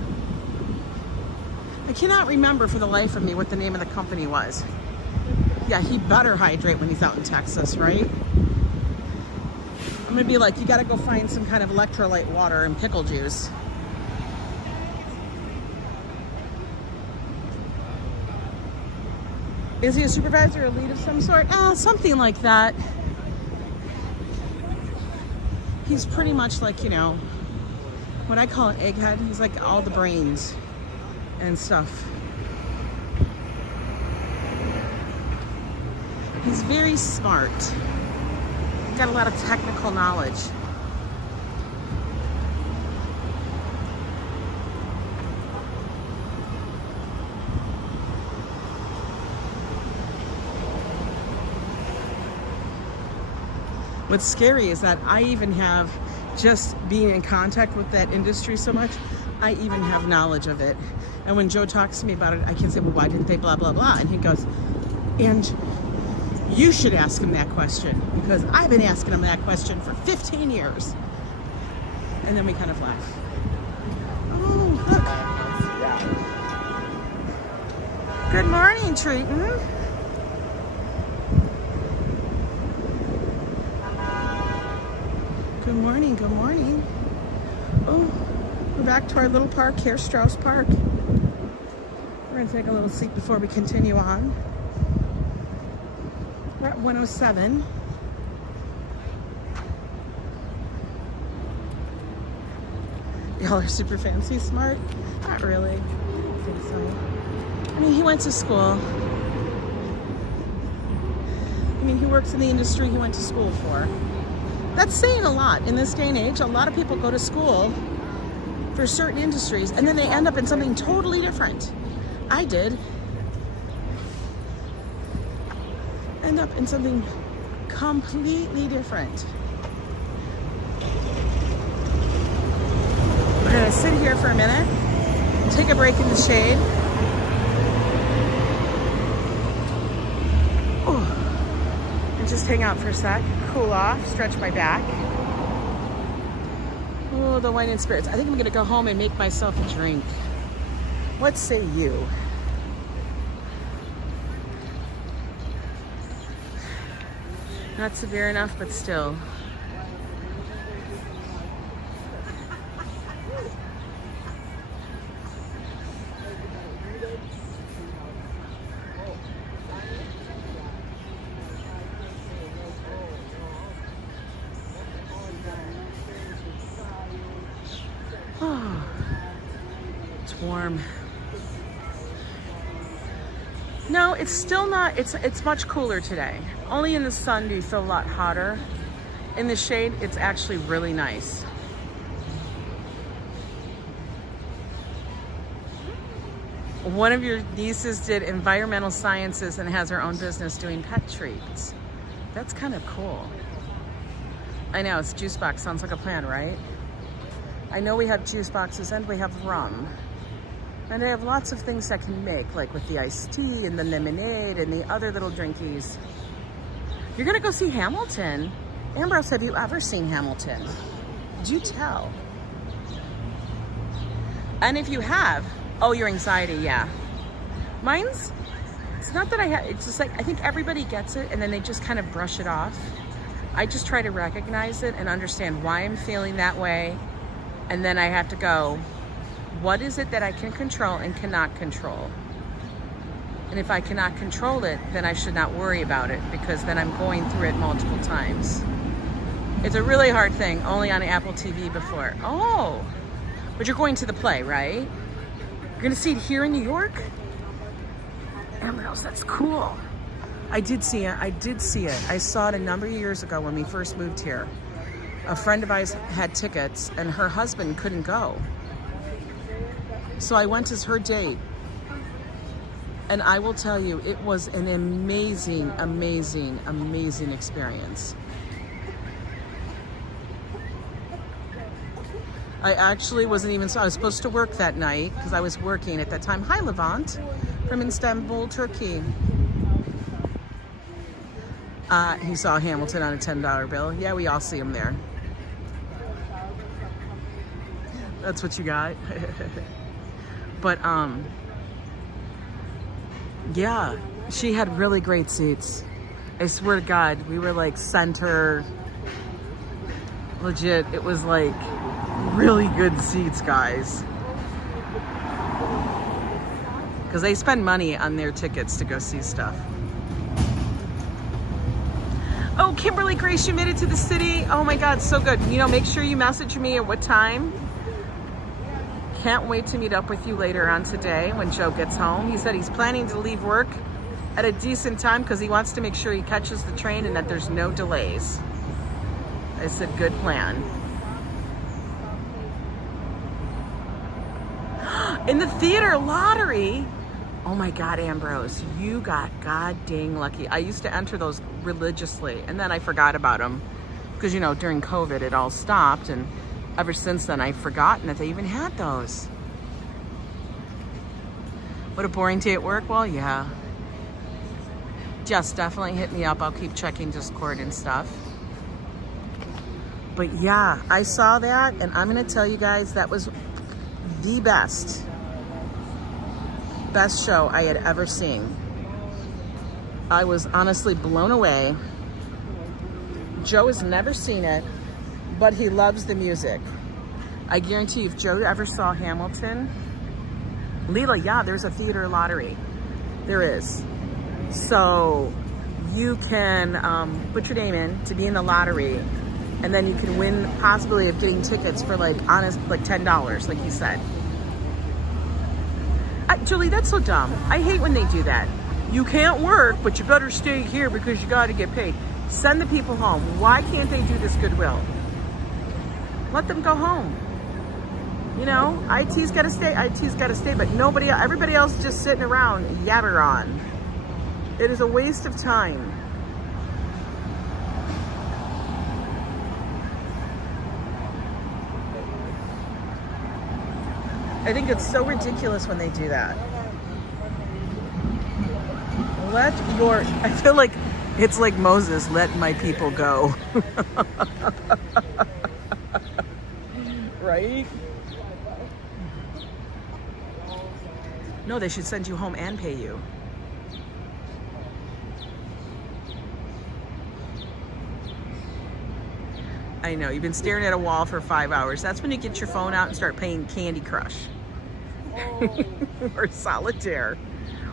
I cannot remember for the life of me what the name of the company was. Yeah, he better hydrate when he's out in Texas, right? I'm gonna be like, you gotta go find some kind of electrolyte water and pickle juice. Is he a supervisor or a lead of some sort? Something like that. He's pretty much like, you know, what I call an egghead. He's like all the brains and stuff. He's very smart. He's got a lot of technical knowledge. What's scary is that I even have, just being in contact with that industry so much, I even have knowledge of it. And when Joe talks to me about it, I can say, well, why didn't they blah, blah, blah? And he goes, and you should ask him that question, because I've been asking him that question for 15 years. And then we kind of laugh. Oh, look. Good morning, Treaton. Good morning, good morning. Oh, we're back to our little park here, Strauss Park. We're gonna take a little seat before we continue on. We're at 107. Y'all are super fancy smart? Not really. I don't think so. I mean, he went to school. I mean, he works in the industry he went to school for. That's saying a lot in this day and age. A lot of people go to school for certain industries and then they end up in something totally different. I did. End up in something completely different. We're gonna gonna sit here for a minute, take a break in the shade. Ooh. And just hang out for a sec, cool off, stretch my back. Oh, the wine and spirits. I think I'm gonna go home and make myself a drink. What say you? Not severe enough, but still. Oh, it's warm. No, it's still not, it's much cooler today. Only in the sun do you feel a lot hotter. In the shade, it's actually really nice. One of your nieces did environmental sciences and has her own business doing pet treats. That's kind of cool. I know, it's juice box, sounds like a plan, right? I know we have juice boxes and we have rum. And I have lots of things I can make, like with the iced tea and the lemonade and the other little drinkies. You're gonna go see Hamilton? Ambrose, have you ever seen Hamilton? Do tell. And if you have, oh, your anxiety, yeah. Mine's, it's not that I have, it's just like, I think everybody gets it and then they just kind of brush it off. I just try to recognize it and understand why I'm feeling that way. And then I have to go, what is it that I can control and cannot control? And if I cannot control it, then I should not worry about it because then I'm going through it multiple times. It's a really hard thing, only on Apple TV before. Oh, but you're going to the play, right? You're gonna see it here in New York? Ambrose, that's cool. I did see it. I saw it a number of years ago when we first moved here. A friend of ours had tickets and her husband couldn't go. So I went as her date. And I will tell you, it was an amazing, amazing, amazing experience. I actually wasn't even, I was supposed to work that night because I was working at that time. Hi, Levant from Istanbul, Turkey. He saw Hamilton on a $10 bill. Yeah, we all see him there. That's what you got. But, yeah, she had really great seats. I swear to God, we were like center, legit. It was like really good seats, guys. Because they spend money on their tickets to go see stuff. Oh, Kimberly Grace, you made it to the city. Oh my God, so good. You know, make sure you message me at what time. Can't wait to meet up with you later on today when Joe gets home. He said he's planning to leave work at a decent time because he wants to make sure he catches the train and that there's no delays. I said, good plan. In the theater lottery. Oh my God, Ambrose, you got god dang lucky. I used to enter those religiously and then I forgot about them because, you know, during COVID it all stopped, and ever since then I've forgotten that they even had those. What a boring day at work. Well, yeah. Just definitely hit me up. I'll keep checking Discord and stuff. But yeah, I saw that and I'm gonna tell you guys that was the best show I had ever seen. I was honestly blown away. Joe has never seen it, but he loves the music. I guarantee you, if Joe ever saw Hamilton, Lila, yeah, there's a theater lottery. There is. So you can put your name in to be in the lottery, and then you can win possibility of getting tickets for like $10, like you said. Julie, that's so dumb. I hate when they do that. You can't work, but you better stay here because you got to get paid. Send the people home. Why can't they do this goodwill? Let them go home. You know, IT's got to stay, but everybody else is just sitting around yabber on. It is a waste of time. I think it's so ridiculous when they do that. I feel like it's like Moses, let my people go. Right? No, they should send you home and pay you. I know, you've been staring at a wall for 5 hours. That's when you get your phone out and start playing Candy Crush. Or Solitaire.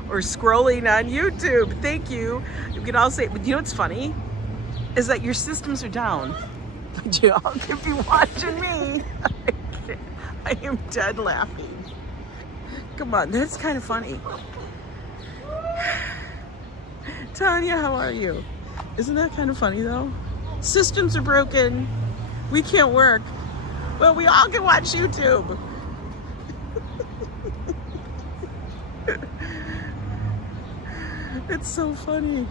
Or scrolling on YouTube. Thank you. You can all say, but you know what's funny? Is that your systems are down. But you all could be watching me. I am dead laughing. Come on, that's kind of funny. Tanya, how are you? Isn't that kind of funny though? Systems are broken. We can't work. Well, we all can watch YouTube. It's so funny.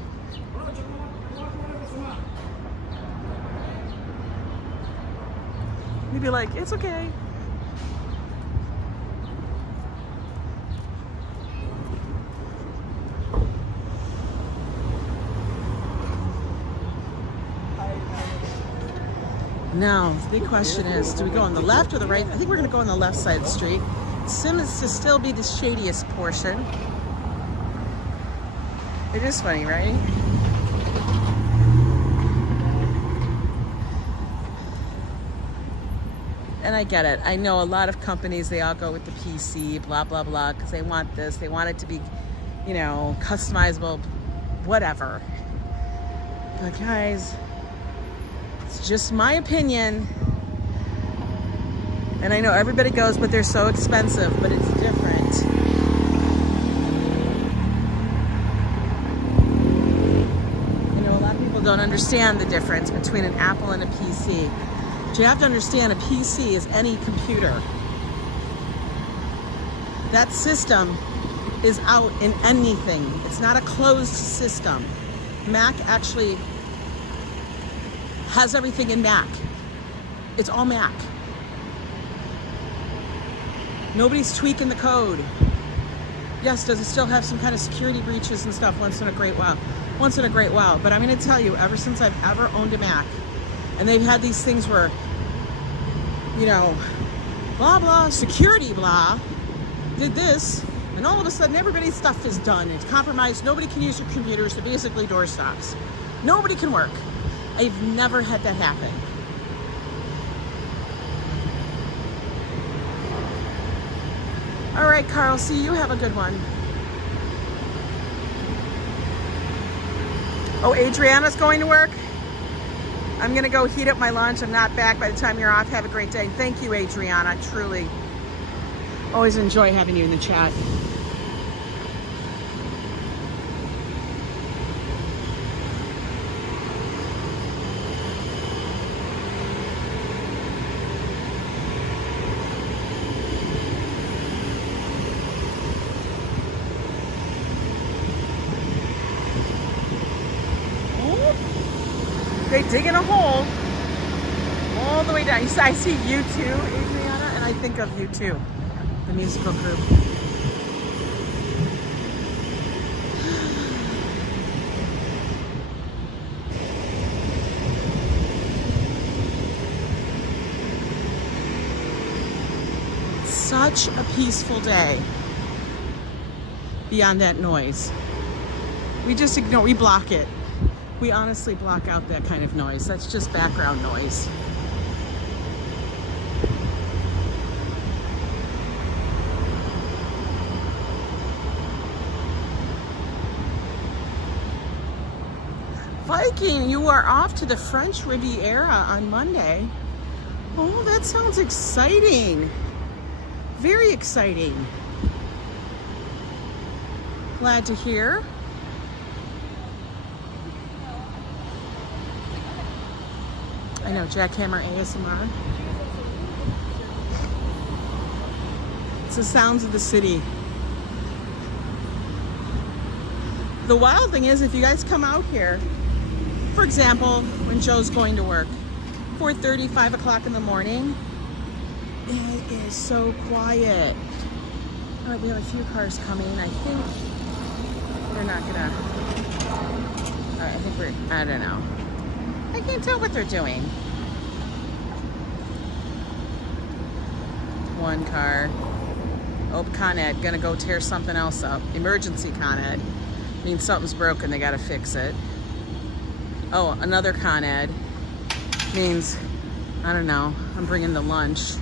You'd be like, it's okay. Now, the big question is, do we go on the left or the right? I think we're going to go on the left side of the street. Seems to still be the shadiest portion. It is funny, right? And I get it. I know a lot of companies, they all go with the PC, blah, blah, blah, because they want this. They want it to be, you know, customizable, whatever. But guys, it's just my opinion. And I know everybody goes, but they're so expensive, but it's different. You know, a lot of people don't understand the difference between an Apple and a PC. But you have to understand, a PC is any computer. That system is out in anything. It's not a closed system. Mac actually has everything in Mac. It's all Mac. Nobody's tweaking the code. Yes, does it still have some kind of security breaches and stuff once in a great while? Once in a great while. But I'm going to tell you, ever since I've ever owned a Mac, and they've had these things where, you know, blah, blah, security, blah, did this, and all of a sudden everybody's stuff is done. It's compromised. Nobody can use your computers. They're basically doorstops. Nobody can work. I've never had that happen. All right, Carl, see you. Have a good one. Oh, Adriana's going to work? I'm going to go heat up my lunch. I'm not back by the time you're off. Have a great day. Thank you, Adriana. Truly. Always enjoy having you in the chat. They dig in a hole all the way down. I see you too, Adriana, and I think of you too, the musical group. Such a peaceful day beyond that noise. We just ignore, we block it. We honestly block out that kind of noise. That's just background noise. Viking, you are off to the French Riviera on Monday. Oh, that sounds exciting. Very exciting. Glad to hear. I know, Jackhammer ASMR. It's the sounds of the city. The wild thing is, if you guys come out here, for example, when Joe's going to work, 4:30, 5 o'clock in the morning, It is so quiet. All right, we have a few cars coming. I think they're not gonna, all right, I don't know. I can't tell what they're doing. One car. Oh, Con Ed, gonna go tear something else up. Emergency Con Ed. Means something's broken, they gotta fix it. Oh, another Con Ed. Means, I don't know, I'm bringing the lunch.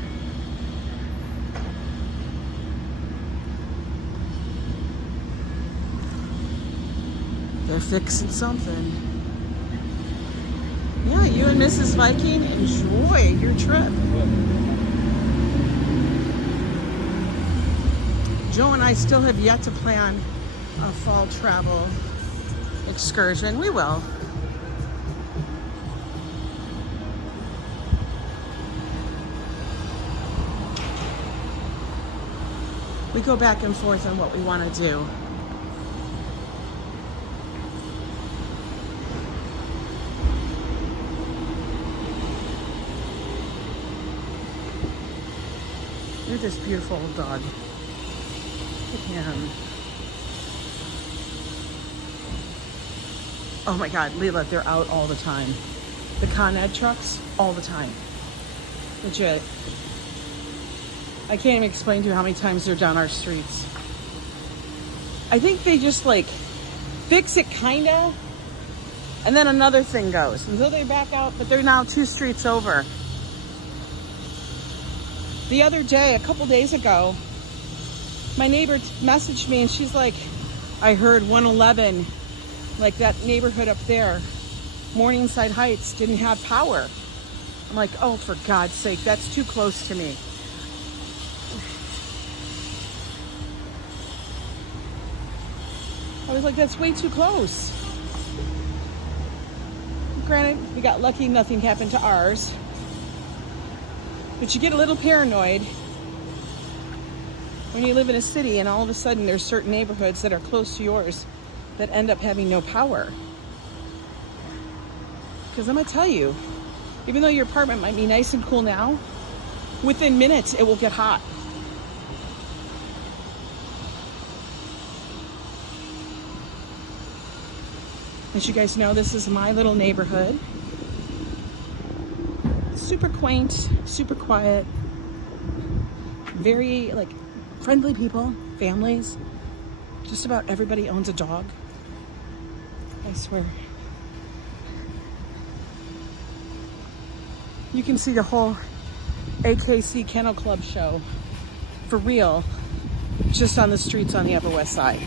They're fixing something. Yeah, you and Mrs. Viking, enjoy your trip. Joe and I still have yet to plan a fall travel excursion. We will. We go back and forth on what we want to do. Look at this beautiful old dog. Look at him. Oh my God, Lila, they're out all the time. The Con Ed trucks, all the time. Legit. I can't even explain to you how many times they're down our streets. I think they just like fix it kinda, and then another thing goes. Until they back out, but they're now 2 streets over. The other day, a couple days ago, my neighbor messaged me and she's like, I heard 111, like that neighborhood up there, Morningside Heights, didn't have power. I'm like, oh, for God's sake, that's too close to me. I was like, that's way too close. Granted, we got lucky, nothing happened to ours. But you get a little paranoid when you live in a city and all of a sudden there's certain neighborhoods that are close to yours that end up having no power. Because I'm gonna tell you, even though your apartment might be nice and cool now, within minutes it will get hot. As you guys know, this is my little neighborhood. Super quaint, super quiet, very like friendly people, families. Just about everybody owns a dog. I swear. You can see the whole AKC Kennel Club show for real just on the streets on the Upper West Side.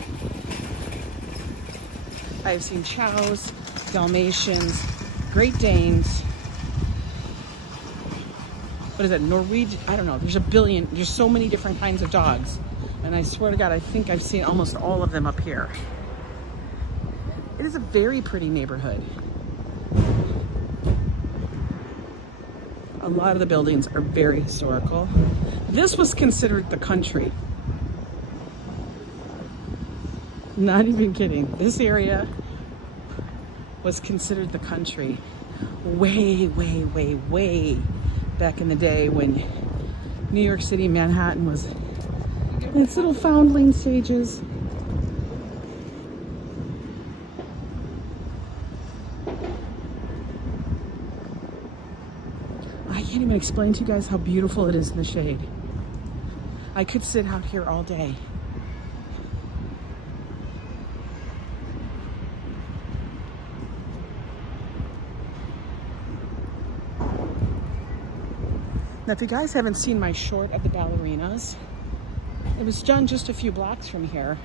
I've seen Chows, Dalmatians, Great Danes. What is it, Norwegian? I don't know. There's so many different kinds of dogs. And I swear to God, I think I've seen almost all of them up here. It is a very pretty neighborhood. A lot of the buildings are very historical. This was considered the country. Not even kidding. This area was considered the country way, way, way, way back in the day when New York City, Manhattan was in its little foundling stages. I can't even explain to you guys how beautiful it is in the shade. I could sit out here all day. Now, if you guys haven't seen my short of the ballerinas, it was done just a few blocks from here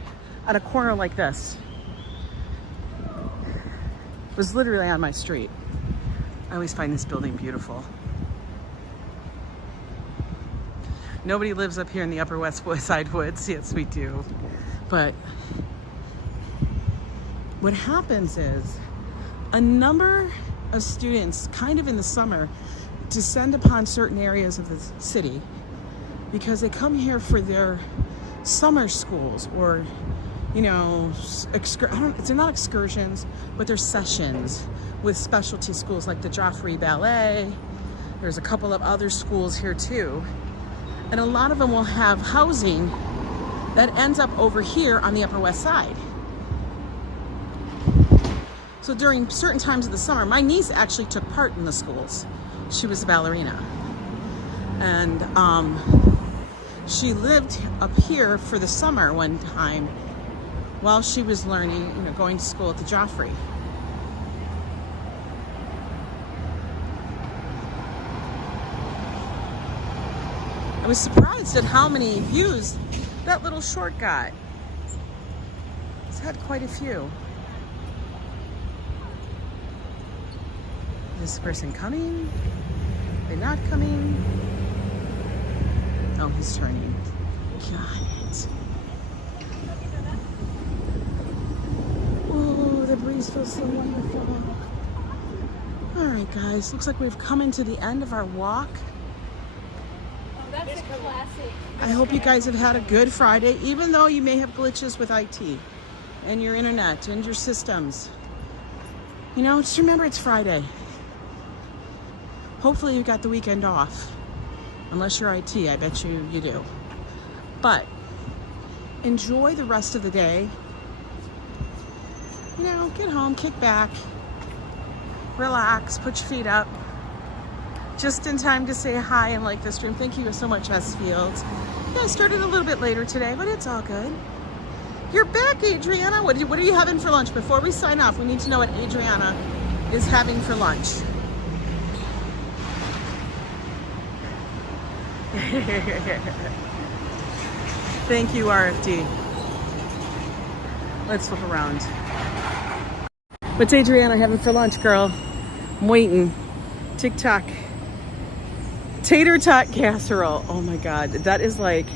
at a corner like this. It was literally on my street. I always find this building beautiful. Nobody lives up here in the Upper West Side Woods. Yes, we do. But what happens is a number of students kind of in the summer descend upon certain areas of the city because they come here for their summer schools or, you know, they're not excursions, but they're sessions with specialty schools like the Joffrey Ballet. There's a couple of other schools here too. And a lot of them will have housing that ends up over here on the Upper West Side. So during certain times of the summer, my niece actually took part in the schools. She was a ballerina. And she lived up here for the summer one time while she was learning, going to school at the Joffrey. I was surprised at how many views that little short got. It's had quite a few. Is this person coming? They're not coming? Oh, he's turning. Got it. Oh, the breeze feels so wonderful. All right, guys. Looks like we've come into the end of our walk. That's a classic. I hope you guys have had a good Friday, even though you may have glitches with IT and your internet and your systems. Just remember it's Friday. Hopefully you got the weekend off. Unless you're IT, I bet you do. But enjoy the rest of the day. Get home, kick back, relax, put your feet up. Just in time to say hi and like the stream. Thank you so much, S Fields. Yeah, I started a little bit later today, but it's all good. You're back, Adriana. What are you having for lunch? Before we sign off, we need to know what Adriana is having for lunch. Thank you, RFD. Let's flip around. What's Adriana having for lunch, girl? I'm waiting. TikTok. Tater tot casserole. Oh my God. That is like,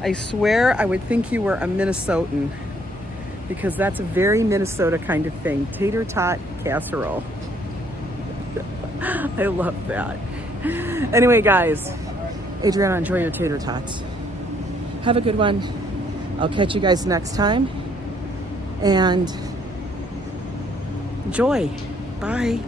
I swear I would think you were a Minnesotan, because that's a very Minnesota kind of thing. Tater tot casserole. I love that. Anyway, guys, Adriana, enjoy your tater tots. Have a good one. I'll catch you guys next time. And enjoy. Bye.